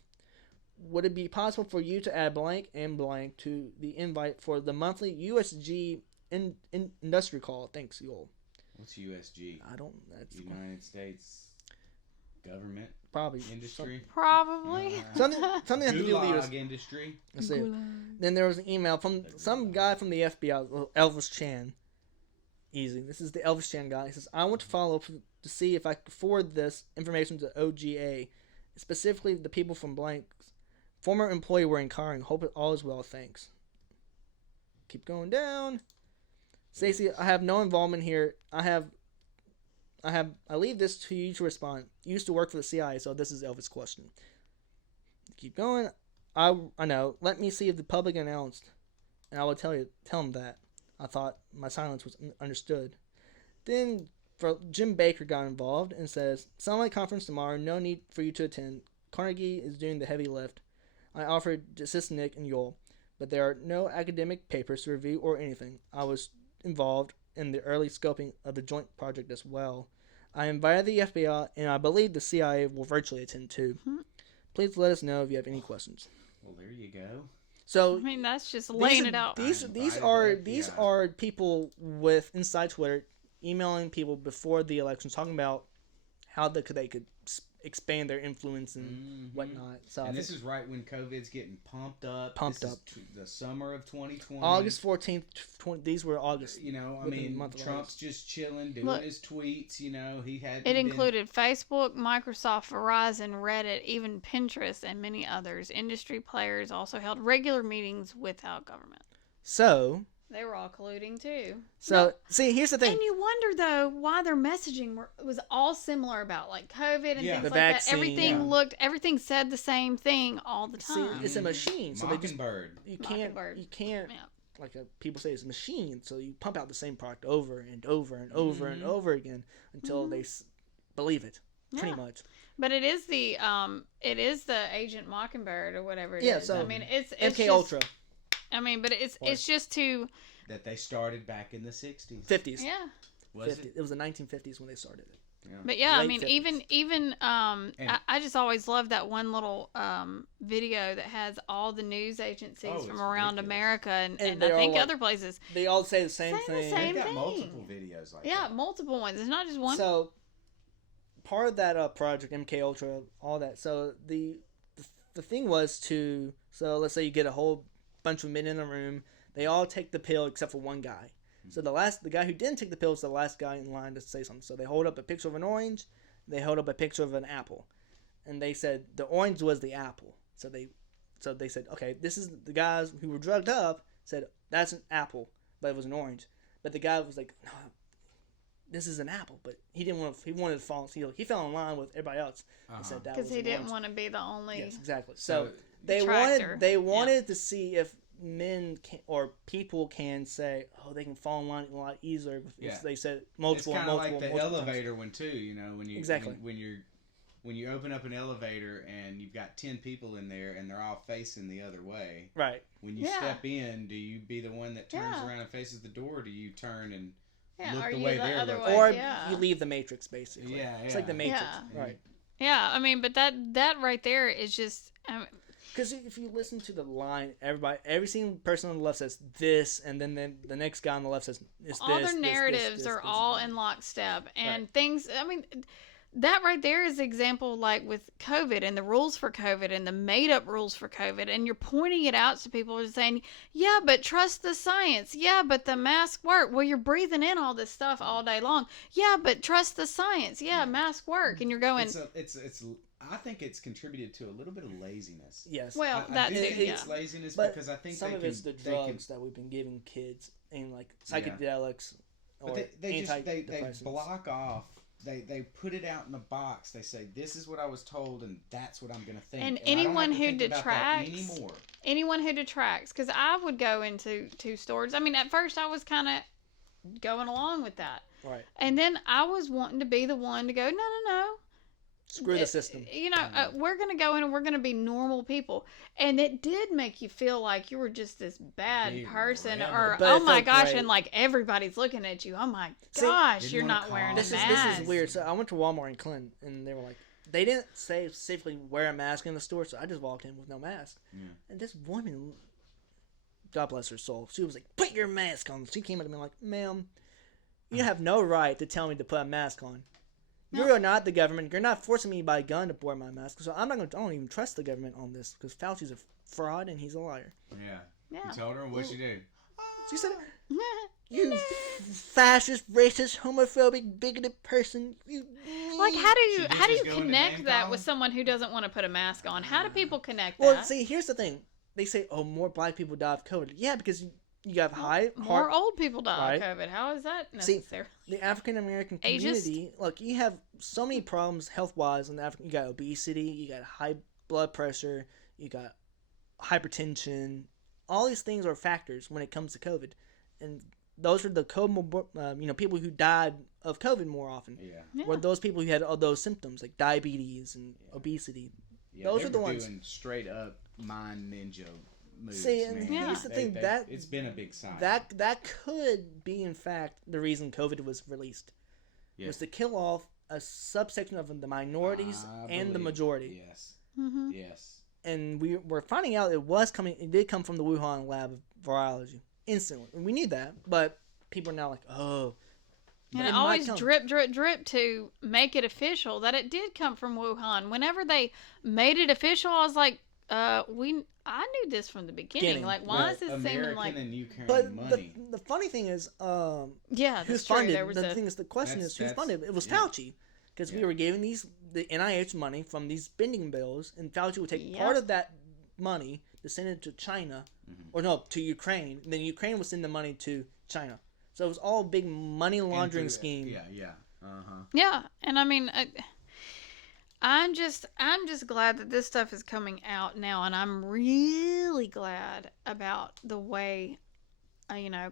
Would it be possible for you to add blank and blank to the invite for the monthly USG industry call? Thanks, Yoel. What's USG? I don't. That's United States government. Probably industry. Probably something has to do with the US industry. Let's see. Then there was an email from some guy from the FBI, Elvis Chan. Easy. This is the Elvis Chan guy. He says, "I want to follow up to see if I can forward this information to OGA, specifically the people from blank. Former employee were inquiring. Hope it all is well. Thanks." Keep going down. Stacey, I have no involvement here. I leave this to you to respond. You used to work for the CIA, so this is Elvis' question. Keep going. I know. Let me see if the public announced, and I will tell him that. I thought my silence was understood. Then Jim Baker got involved and says, "Sunlight conference tomorrow. No need for you to attend. Carnegie is doing the heavy lift. I offered to assist Nick and Yoel, but there are no academic papers to review or anything. I was involved in the early scoping of the joint project as well. I invited the FBI, and I believe the CIA will virtually attend too. Please let us know if you have any questions." Well, there you go. So I mean, that's just laying it out. These are people with inside Twitter emailing people before the elections talking about how they could expand their influence and whatnot. So And this is right when COVID's getting pumped up. Pumped up. The summer of 2020. August 14th, these were August. You know, I within the mean, month of Trump's August. just chilling, doing Look. his tweets. You know, he had. It included Facebook, Microsoft, Verizon, Reddit, even Pinterest, and many others. Industry players also held regular meetings without government. So They were all colluding too. see, here's the thing. And you wonder though why their messaging was all similar about like COVID and Yeah. things The like that. vaccine, Everything said the same thing all the See, time. it's a machine, so they just Mockingbird. you Mockingbird. can't Yeah. like people say it's a machine, so you pump out the same product over and over and over and over again until they believe it, pretty Yeah. much. But it is the Agent Mockingbird or whatever it is. Yeah, so I mean it's MK just, Ultra, I mean, but it's just to That they started back in the 60s. 50s. yeah. Was 50. it? It was the 1950s when they started it. Yeah. But yeah, I Late mean, 50s. even And- I just always love that one little video that has all the news agencies Oh, from it's around ridiculous. America and And I they're all think like- other places. They all say the same Say the thing. same They've got thing. multiple videos like Yeah, that. multiple ones. It's not just one. So part of that project MK Ultra, all that. So the thing was so let's say you get a whole bunch of men in a room. They all take the pill except for one guy. So the guy who didn't take the pill is the last guy in line to say something. So they hold up a picture of an orange. They held up a picture of an apple, and they said the orange was the apple. So they said, okay, this is the guys who were drugged up said that's an apple, but it was an orange. But the guy was like, no, this is an apple, but he didn't want. He wanted to fall. He fell in line with everybody else. And said that because was he an didn't orange. want to be the only. Yes, exactly. So So- they Detractor. wanted to see if men can, or people can say, oh, they can fall in line a lot easier if Yeah. they said It's multiple, kind of multiple, like the multiple times. elevator one too. You know, when you Exactly. when you open up an elevator and you've got 10 people in there and they're all facing the other way. Right. When you Yeah. step in, do you be the one that turns Yeah. around and faces the door? Or do you turn and Yeah, look are the you way the they're other looking? way? Or yeah. you leave the Matrix, basically. Yeah, It's like the yeah. Matrix. Yeah. Right. Yeah, I mean, but that right there is just. Because if you listen to the line, every single person on the left says this, and then the next guy on the left says it's all this, their this, narratives this, are this, all this. in lockstep and Right. things. I mean, that right there is an example like with COVID and the rules for COVID and the made up rules for COVID, and you're pointing it out to people and saying, yeah, but trust the science. Yeah, but the mask work. Well, you're breathing in all this stuff all day long. Yeah, but trust the science. Yeah, mask work. And you're going, It's I think it's contributed to a little bit of laziness. Yes. well, I that do too, think yeah. it's laziness But because I think some they of can, it's the they drugs can, that we've been giving kids and like Yeah. psychedelics or but they antidepressants. block off. They put it out in the box. They say this is what I was told and that's what I'm going to think. And I don't have anyone to who think about that detracts- anymore. Anyone who detracts, because I would go into stores. I mean, at first I was kind of going along with that. Right. And then I was wanting to be the one to go, no. Screw the system. You know, we're going to go in and we're going to be normal people. And it did make you feel like you were just this bad Be person. rebel. Or, But oh it my felt gosh, great. and like everybody's looking at you. Oh my See, gosh, Didn't you're wanna not wearing a call. This mask. is weird. So I went to Walmart in Clinton, and they were like, they didn't say specifically wear a mask in the store, so I just walked in with no mask. Yeah. And this woman, God bless her soul, she was like, "Put your mask on." She came up to me like, "Ma'am, you have no right to tell me to put a mask on. You are not the government. You're not forcing me by gun to wear my mask. So I'm not going. I don't even trust the government on this because Fauci's a fraud and he's a liar." Yeah. Yeah. You told her what she do. She said, "You fascist, racist, homophobic, bigoted person. You Like, how do you Should we how do you just go into connect name that calling? with someone who doesn't want to put a mask on? How do people connect Well, that? see, here's the thing. They say, "Oh, more black people die of COVID." Yeah, because you have high More heart. old people die Right. of COVID. How is that See, necessary? The African American Ageist? community, look, you have so many problems health wise in Africa. You got obesity, you got high blood pressure, you got hypertension. All these things are factors when it comes to COVID, and those are the people who died of COVID more often. Yeah. Yeah. Were those people who had all those symptoms like diabetes and obesity. Yeah, Those they are the were ones. doing straight up mind ninja moves. See, and man. here's the They- thing, that it's been a big sign. that could be in fact the reason COVID was released. Yeah. Was to kill off a subsection of the minorities I and the believe- majority. Yes. Mm-hmm. Yes. And we're finding out it did come from the Wuhan lab of virology instantly. And we knew that, but people are now like, oh, And it It might always come. drip, drip, drip to make it official that it did come from Wuhan. Whenever they made it official, I was like, I knew this from the beginning. Beginning. Like, why Well, is this American seeming like? and Ukraine But money? the funny thing is, Yeah, who's that's true. funded? There was The thing is, the question That's- is who's that's- funded. It was yeah. Fauci, because we Yeah. were giving the NIH money from these spending bills, and Fauci would take Yep. part of that money to send it to China, or no, to Ukraine. And then Ukraine would send the money to China. So it was all a big money laundering scheme. Yeah. Yeah, and I mean, I'm just glad that this stuff is coming out now, and I'm really glad about the way,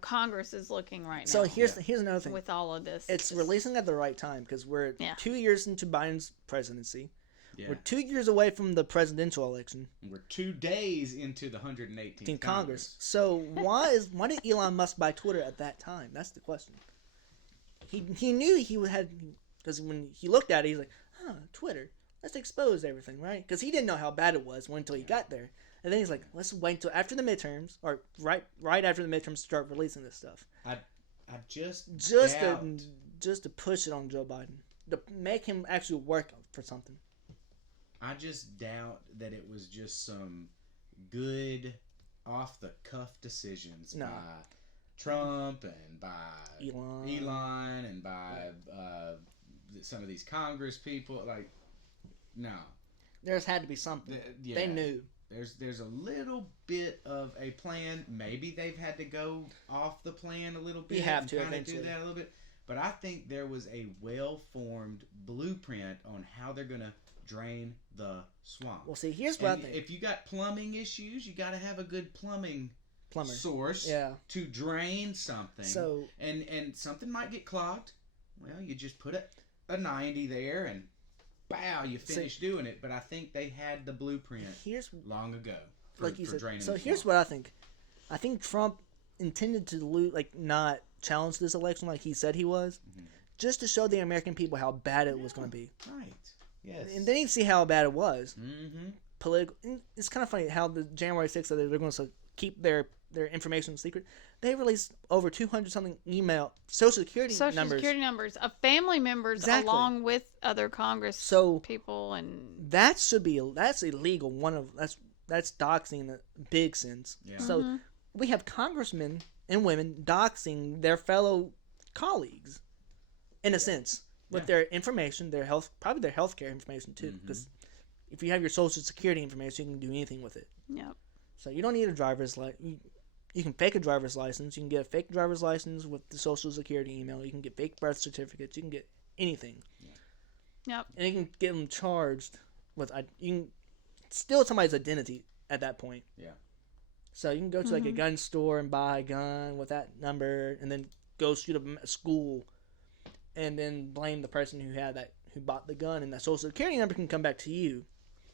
Congress is looking right now. So here's another thing. with all of this, It's releasing at the right time because we're Yeah. 2 years into Biden's presidency. Yeah. We're 2 years away from the presidential election We're 2 days into the 118th in Congress. So why did Elon Musk buy Twitter at that time? That's the question. He knew he had, because when he looked at it, he's like, Twitter, let's expose everything, right? Because he didn't know how bad it was until he got there. And then he's like, let's wait until after the midterms, or right after the midterms, to start releasing this stuff. I just Just doubt. to push it on Joe Biden, to make him actually work for something. I just doubt that it was just some good off the cuff decisions No. by Trump and by Elon. and by some of these Congress people. Like, no, There's had to be something. Yeah. They knew. There's a little bit of a plan. Maybe they've had to go off the plan a little bit. You have and to kinda eventually. do that a little bit. But I think there was a well-formed blueprint on how they're gonna drain the swamp. Well, see, here's what And I think. if you got plumbing issues, you got to have a good plumbing Plumber. source Yeah. to drain something. So and something might get clogged. Well, you just put a 90 there and bow, you finish doing it. But I think they had the blueprint here's long ago for, like you for said. draining So the here's swamp. what I think. I think Trump intended to not challenge this election like he said he was, just to show the American people how bad it was going to be. Right. Yes. And then you see how bad it was. Mm-hmm. Political. It's kind of funny how the January 6th they're going to keep their information secret. They released over 200 something social security numbers. of family members Exactly. along with other Congress So people, and that's illegal. That's doxing in a big sense. Yeah. So we have congressmen and women doxing their fellow colleagues, in a sense, with their information, their healthcare information too. Because if you have your social security information, you can do anything with it. Yep. So you don't need a driver's license. You can fake a driver's license. You can get a fake driver's license with the social security email. You can get fake birth certificates. You can get anything. Yep. And you can get them charged with. You can steal somebody's identity at that point. Yeah. So you can go to like a gun store and buy a gun with that number, and then go shoot up a school, and then blame the person who bought the gun, and that social security number can come back to you.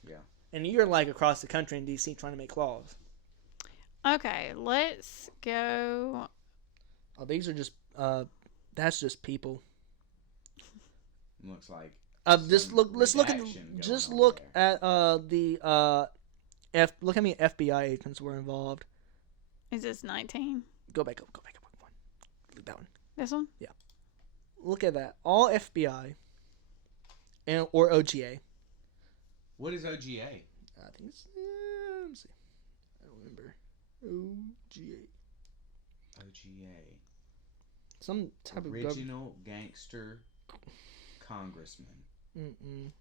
Yeah. And you're like across the country in D.C. trying to make laws. Okay, let's go. Oh, these are just that's just people. Looks like. Just some look. Let's look at redaction just going on look there. at look how many FBI agents were involved. Is this 19? Go back up. One. Look at that one. This one? Look at that. All FBI or OGA. What is OGA? I think it's. Let me see. I don't remember. OGA. OGA. Some type of government. Original Gangster Congressman.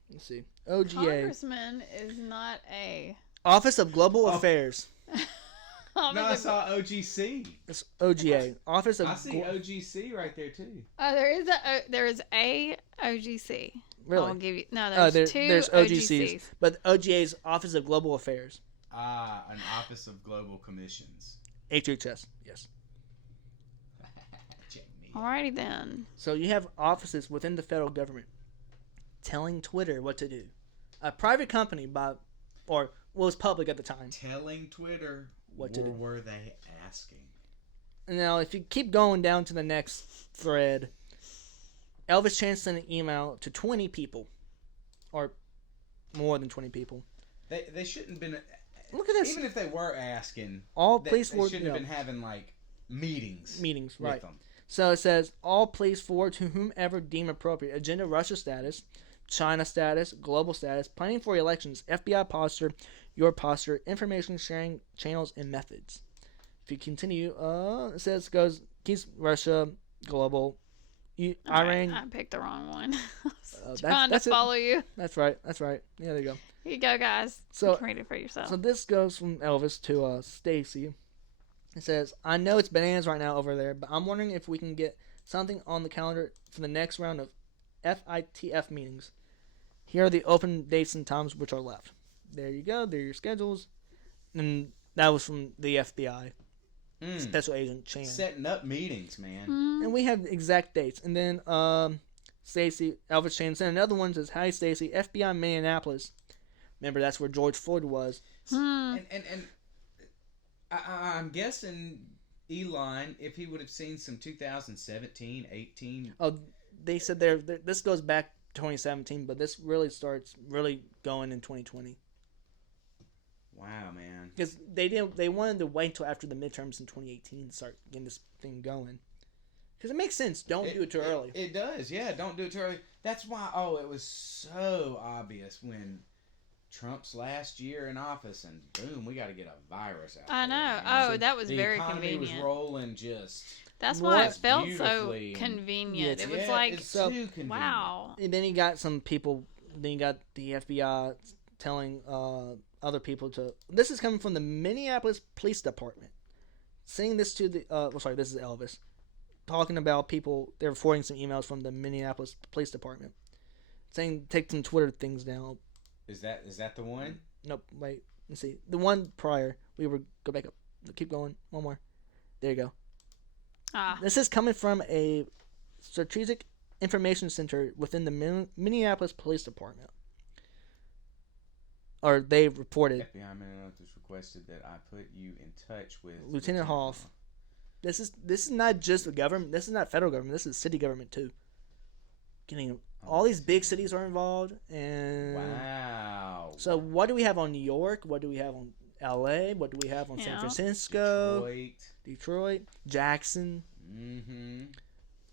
Let's see. OGA. Congressman is not a. Office of Global Affairs. No, I saw OGC. It's OGA. Office of. I see OGC right there too. There is a OGC. Really? I'll give you no. Oh, There's two there's OGCs, OGCs. but OGA's Office of Global Affairs. An Office of Global Commissions. HHS. Yes. Check me. Alrighty then. So you have offices within the federal government telling Twitter what to do. A private company was public at the time. Telling Twitter What to or do. were they asking? Now, if you keep going down to the next thread, Elvis Chan sent an email to 20 people, or more than 20 people. They shouldn't have been. Look at this. Even if they were asking, All they police were shouldn't have been having like meetings. meetings, with right? them. So it says, all please forward to whomever deem appropriate. Agenda Russia status, China status, global status, planning for elections, FBI posture, your posture, information sharing channels and methods. If you continue, it says, keeps Russia, global, Iran. I picked the wrong one. I was that's- trying to follow you. That's right. Yeah, there you go. Here you go, guys. So- You can read it for yourself. So this goes from Elvis to Stacy. It says, I know it's bananas right now over there, but I'm wondering if we can get something on the calendar for the next round of FITF meetings. Here are the open dates and times which are left. There you go. There are your schedules. And that was from the FBI. Special Agent Chan. Setting up meetings, man. And we have exact dates. And then Stacy, Elvis Chan sent another one. Says, hi, Stacy, FBI Minneapolis. Remember, that's where George Floyd was. And I'm guessing Elon, if he would have seen some 2017, 18. Oh, they said this goes back to 2017, but this really starts going in 2020. Wow, man. Because they wanted to wait until after the midterms in 2018 to start getting this thing going. Because it makes sense. Don't do it too early. It does, yeah. Don't do it too early. That's why, it was so obvious when Trump's last year in office, and boom, we got to get a virus out. I know. Man. Oh, So that was the very economy convenient. was rolling just. That's why it was felt so beautifully and- convenient. Yes. It was Yeah, like, it's so- too convenient. wow. And then you got some people. Then you got the FBI telling other people to. This is coming from the Minneapolis Police Department. Saying this to the. This is Elvis. Talking about people. They're forwarding some emails from the Minneapolis Police Department. Saying take some Twitter things down. Is that the one? Nope. Wait. Let's see. The one prior. Go back up. Keep going. One more. There you go. This is coming from a strategic information center within the Minneapolis Police Department. Or they reported. FBI Minneapolis requested that I put you in touch with Lieutenant Hoff. This is not just the government. This is not federal government. This is city government too. Getting all these big cities are involved, and Wow. so what do we have on New York? What do we have on L.A.? What do we have on San Yeah. Francisco? Detroit. Jackson. Mm-hmm.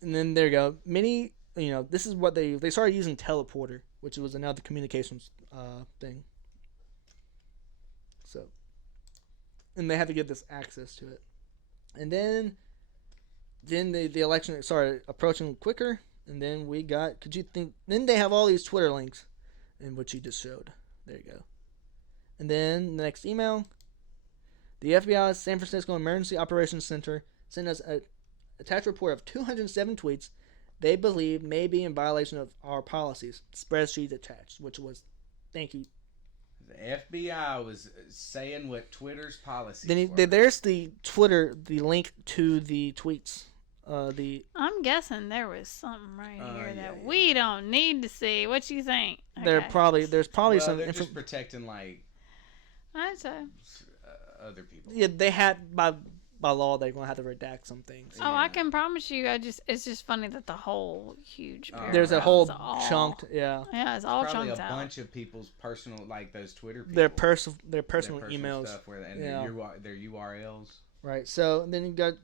And then there you go. This is what they started using teleporter, which was another communications thing. So, and they had to get this access to it. And then the election started approaching quicker. And then we got, then they have all these Twitter links in which you just showed. There you go. And then the next email, the FBI's San Francisco Emergency Operations Center sent us a attached report of 207 tweets they believe may be in violation of our policies. Spreadsheet attached, which was, thank you. The FBI was saying what Twitter's policies Then were. there's the Twitter, the link to the tweets. I'm guessing there was something right here yeah, that yeah. we don't need to see. What you think? There's probably well, some they're just protecting like I'd say. other people. Yeah, they had by law they're gonna have to redact some things. Oh, I can promise you. It's just funny that the whole huge. There's a paragraph whole is all- chunked, yeah. Yeah, it's all Probably a chunked out. bunch of people's personal, like those Twitter people. Their personal their emails, stuff and Yeah. their URLs. right? So then you got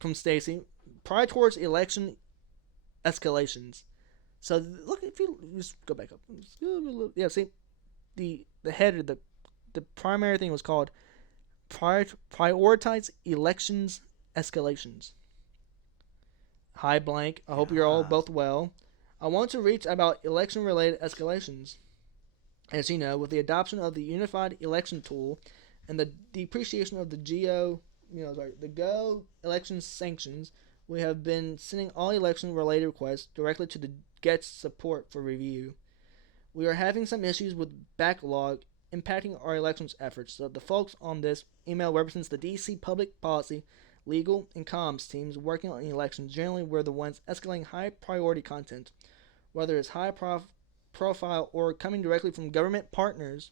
from Stacy, prior towards election escalations. So look, if you just go back up, yeah. See, the head of the primary thing was called prioritize elections escalations. Hi blank. I hope you're all both well. I want to reach about election-related escalations. As you know, with the adoption of the unified election tool and the depreciation of the Go election sanctions, we have been sending all election-related requests directly to the GETS support for review. We are having some issues with backlog impacting our elections efforts, so the folks on this email represents the DC public policy, legal, and comms teams working on elections. Generally, we're the ones escalating high-priority content, whether it's high-profile or coming directly from government partners,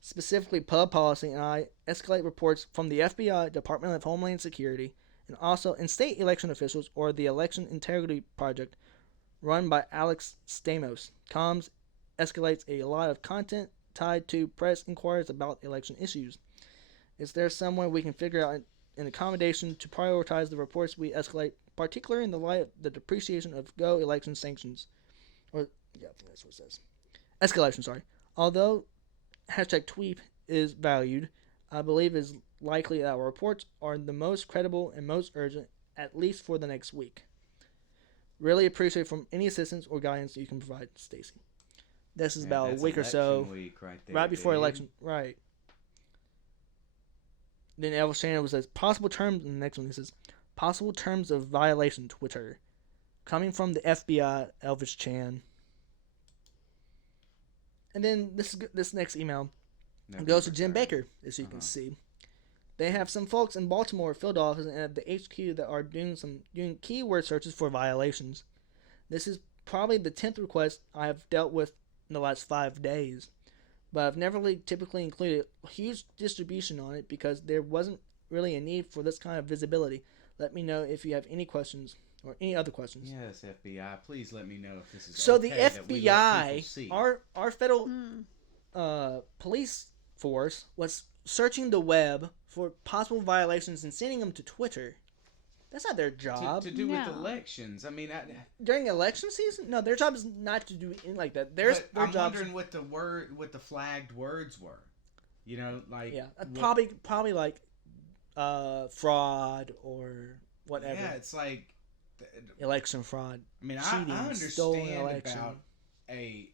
specifically Pub Policy, and I escalate reports from the FBI, Department of Homeland Security, and also in state election officials or the Election Integrity Project run by Alex Stamos. Comms escalates a lot of content tied to press inquiries about election issues. Is there some way we can figure out an accommodation to prioritize the reports we escalate particularly in the light of the depreciation of Go election sanctions. Or, yeah, I think that's what it says. Escalation, sorry. Although hashtag tweep is valued, I believe it is likely that our reports are the most credible and most urgent, at least for the next week. Really appreciate from any assistance or guidance you can provide, Stacy. This is about a week or so, week right before dude. election, right. Then Elvis Shannon says, possible terms, and the next one he says, possible terms of violation, Twitter. Coming from the FBI, Elvis Chan. And then this next email goes to Jim Baker, as you can see. They have some folks in Baltimore, Philadelphia, and at the HQ that are doing keyword searches for violations. This is probably the 10th request I have dealt with in the last 5 days, but I've never really typically included a huge distribution on it because there wasn't really a need for this kind of visibility. Let me know if you have any questions or any other questions. Yes, FBI, please let me know if this is So okay the that we let people see. FBI, our federal police force was searching the web for possible violations and sending them to Twitter. That's not their job. To do No. with elections. I mean, During election season? No, their job is not to do anything like that. Their I'm job. wondering what the flagged words were. You know, like Yeah, probably like fraud or whatever. Yeah, it's like Election fraud. I mean, cheating, I stolen understand election. about a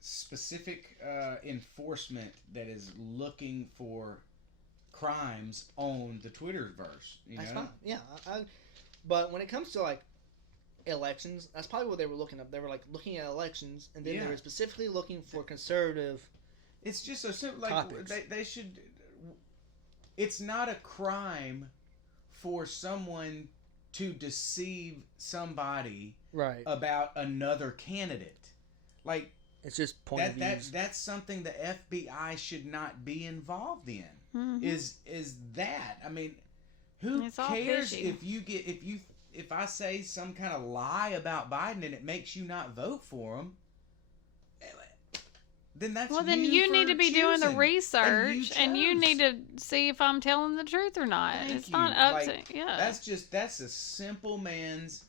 specific enforcement that is looking for crimes on the Twitterverse. You That's know? fine. Yeah, but when it comes to like elections, that's probably what they were looking up. They were like looking at elections, and then they Yeah. were specifically looking for conservative. It's just so simple. Like Topics. they should. It's not a crime for someone to deceive somebody Right. about another candidate. Like It's just point of views. that's something the FBI should not be involved in. Mhm. Is that? I mean, who It's all cares fishy. if I say some kind of lie about Biden and it makes you not vote for him? Then that's Well, then you need for to be doing the choosing. research, and you chose. need to see if I'm telling the truth or not. Thank It's you. not up Like, to yeah. That's a simple man's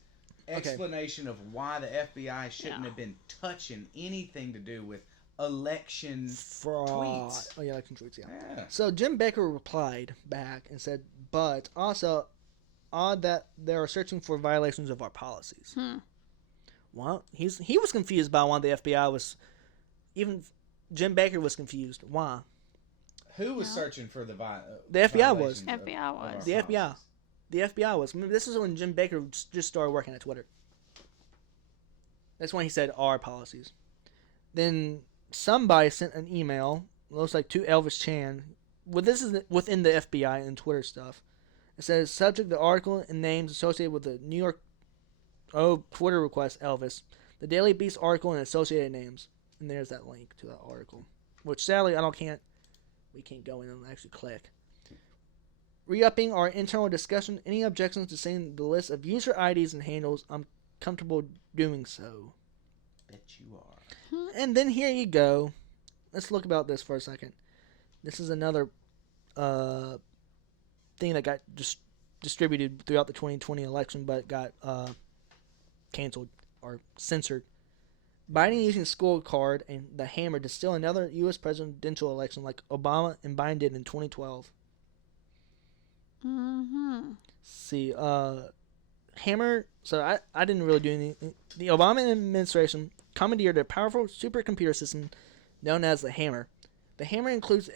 explanation of why the FBI shouldn't Yeah. have been touching anything to do with election Fraud. tweets. Oh yeah, election tweets. Yeah. Yeah. So Jim Baker replied back and said, "But also, odd that they are searching for violations of our policies." Well, he was confused by why the FBI was. Even Jim Baker was confused. Why? Who was Yeah. searching for the The FBI was. violations FBI of our was. The FBI. policies? The FBI was. I mean, this is when Jim Baker just started working at Twitter. That's when he said our policies. Then somebody sent an email, looks like to Elvis Chan. Well, this is within the FBI and Twitter stuff. It says, subject the article and names associated with the New York Twitter request, Elvis. The Daily Beast article and associated names. And there's that link to that article. Which sadly, we can't go in and actually click. Re-upping our internal discussion. Any objections to seeing the list of user IDs and handles? I'm comfortable doing so. Bet you are. And then here you go. Let's look about this for a second. This is another thing that got distributed throughout the 2020 election, but got canceled or censored. Biden using scorecard and the hammer to steal another U.S. presidential election like Obama and Biden did in 2012. See, hammer. So I didn't really do anything. The Obama administration commandeered a powerful supercomputer system known as the hammer. The hammer includes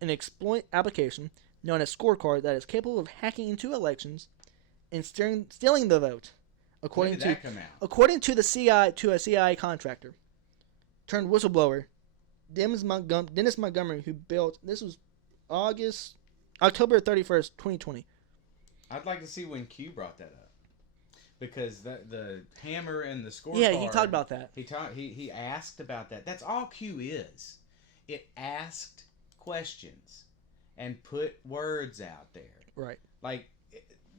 an exploit application known as scorecard that is capable of hacking into elections and stealing the vote. According to the CIA contractor, turned whistleblower, Dennis Montgomery, who built this was October 31st, 2020. I'd like to see when Q brought that up, because the hammer and the scorecard. Yeah, he talked about that. He asked about that. That's all Q is. It asked questions and put words out there. Right. Like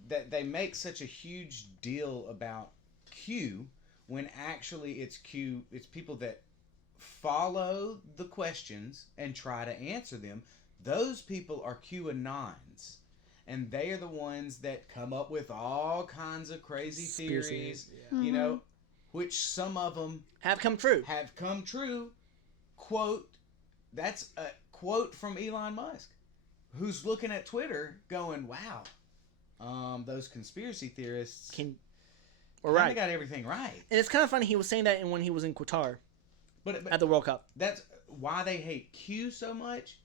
that they make such a huge deal about Q when actually it's people that follow the questions and try to answer them. Those people are QAnons. and they are the ones that come up with all kinds of crazy theories, Yeah. you know, which some of them Have come true. have come true. Quote, that's a quote from Elon Musk, who's looking at Twitter going, wow, those conspiracy theorists Right. got everything right. And it's kind of funny. He was saying that when he was in Qatar But at the World Cup. that's why they hate Q so much.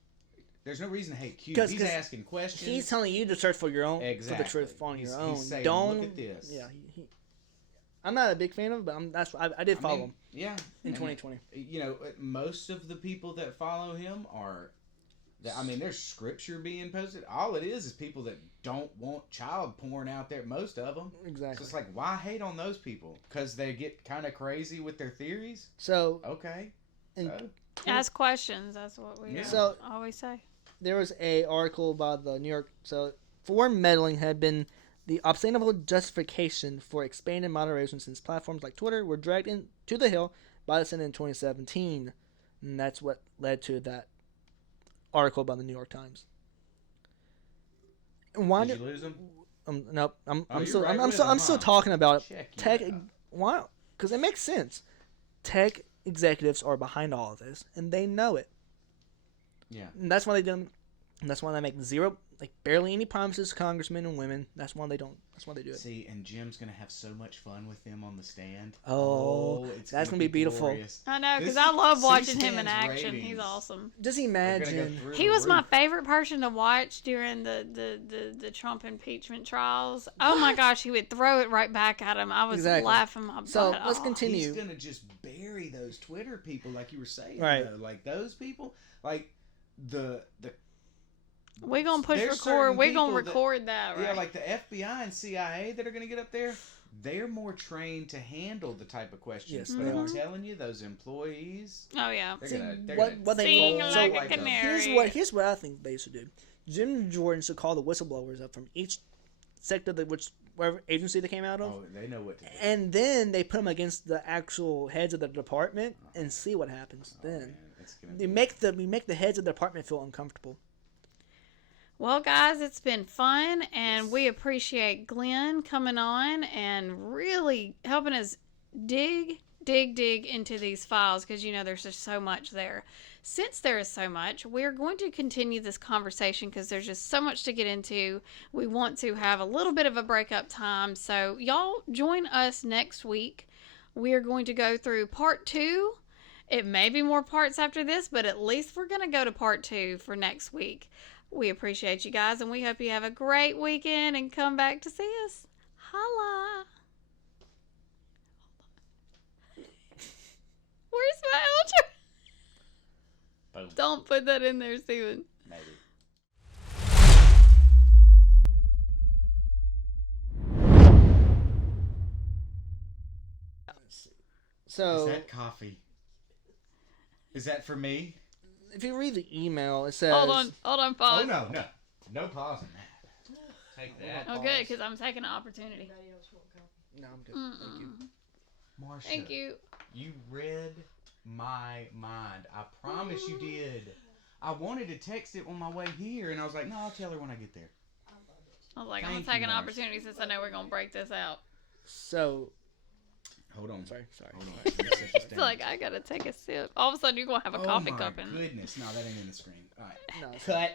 There's no reason to hate Q. 'Cause He's asking questions. He's telling you to search for your own, Exactly. for the truth on your own. He's saying, Don't. look at this. Yeah. I'm not a big fan of him, but I did follow him Yeah. in And, 2020. You know, most of the people that follow him are. I mean, there's scripture being posted. All it is people that don't want child porn out there. Most of them. Exactly. So it's like, why hate on those people? Because they get kind of crazy with their theories. So, Okay. and So, Ask questions. That's what we Yeah. So- always say. there was a article by the New York. So, foreign meddling had been the obtainable justification for expanded moderation since platforms like Twitter were dragged into the hill by the Senate in 2017, and that's what led to that article by the New York Times. And why did did you lose them? nope? I'm you're still right I'm with still them, I'm still huh? talking about it. Check you Tech. out. Why? Because it makes sense. Tech executives are behind all of this, and they know it. Yeah. And that's why they don't. And that's why they make zero, like barely any promises to congressmen and women. That's why they don't. That's why they do it. See, and Jim's gonna have so much fun with them on the stand. Oh, it's that's gonna be beautiful. glorious. I know, because This I love watching him in C-SPAN's action. He's ratings. awesome. Just They're gonna go imagine. through He the was my roof. favorite person to watch during the Trump impeachment trials. Oh my gosh, he would throw it right back at him. I was Exactly. laughing my So, butt let's off. continue. He's gonna just bury those Twitter people, like you were saying. Right. Though. Like those people, like the We're gonna push there's record. certain We're gonna people that- record that, right? yeah, like the FBI and CIA that are gonna get up there. They're more trained to handle the type of questions. Yes, but they I'm are. telling you, those employees, oh yeah. they're See, gonna what they Sing so like a them. canary. here's what I think they should do. Jim Jordan should call the whistleblowers up from each sector that whatever agency they came out of. Oh, they know what to do. And then they put them against the actual heads of the department and see what happens. Oh, Then man, it's gonna we be- make the heads of the department feel uncomfortable. Well, guys, it's been fun, and we appreciate Glenn coming on and really helping us dig into these files, because you know there's just so much there. Since there is so much, we're going to continue this conversation because there's just so much to get into. We want to have a little bit of a breakup time, so y'all join us next week. We are going to go through part 2. It may be more parts after this, but at least we're going to go to part 2 for next week. We appreciate you guys, and we hope you have a great weekend and come back to see us. Holla! Where's my outro? Boom. Don't put that in there, Steven. Maybe. So Is that coffee? Is that for me? if you read the email, it says Hold on, pause. Oh no pausing that. Take that. Oh, good, because I'm taking an opportunity. No, I'm good. Thank you. Marsha, Thank you. You read my mind. I promise you did. I wanted to text it on my way here, and I was like, no, I'll tell her when I get there. I was like, I'm Thank gonna take you, an Marsh. opportunity since I know we're gonna break this out. So Hold on. sorry. Hold on. Let me set this It's down. like I gotta take a sip. All of a sudden, you're gonna have a coffee cup in. Oh my goodness. No, that ain't in the screen. All right. No, Cut.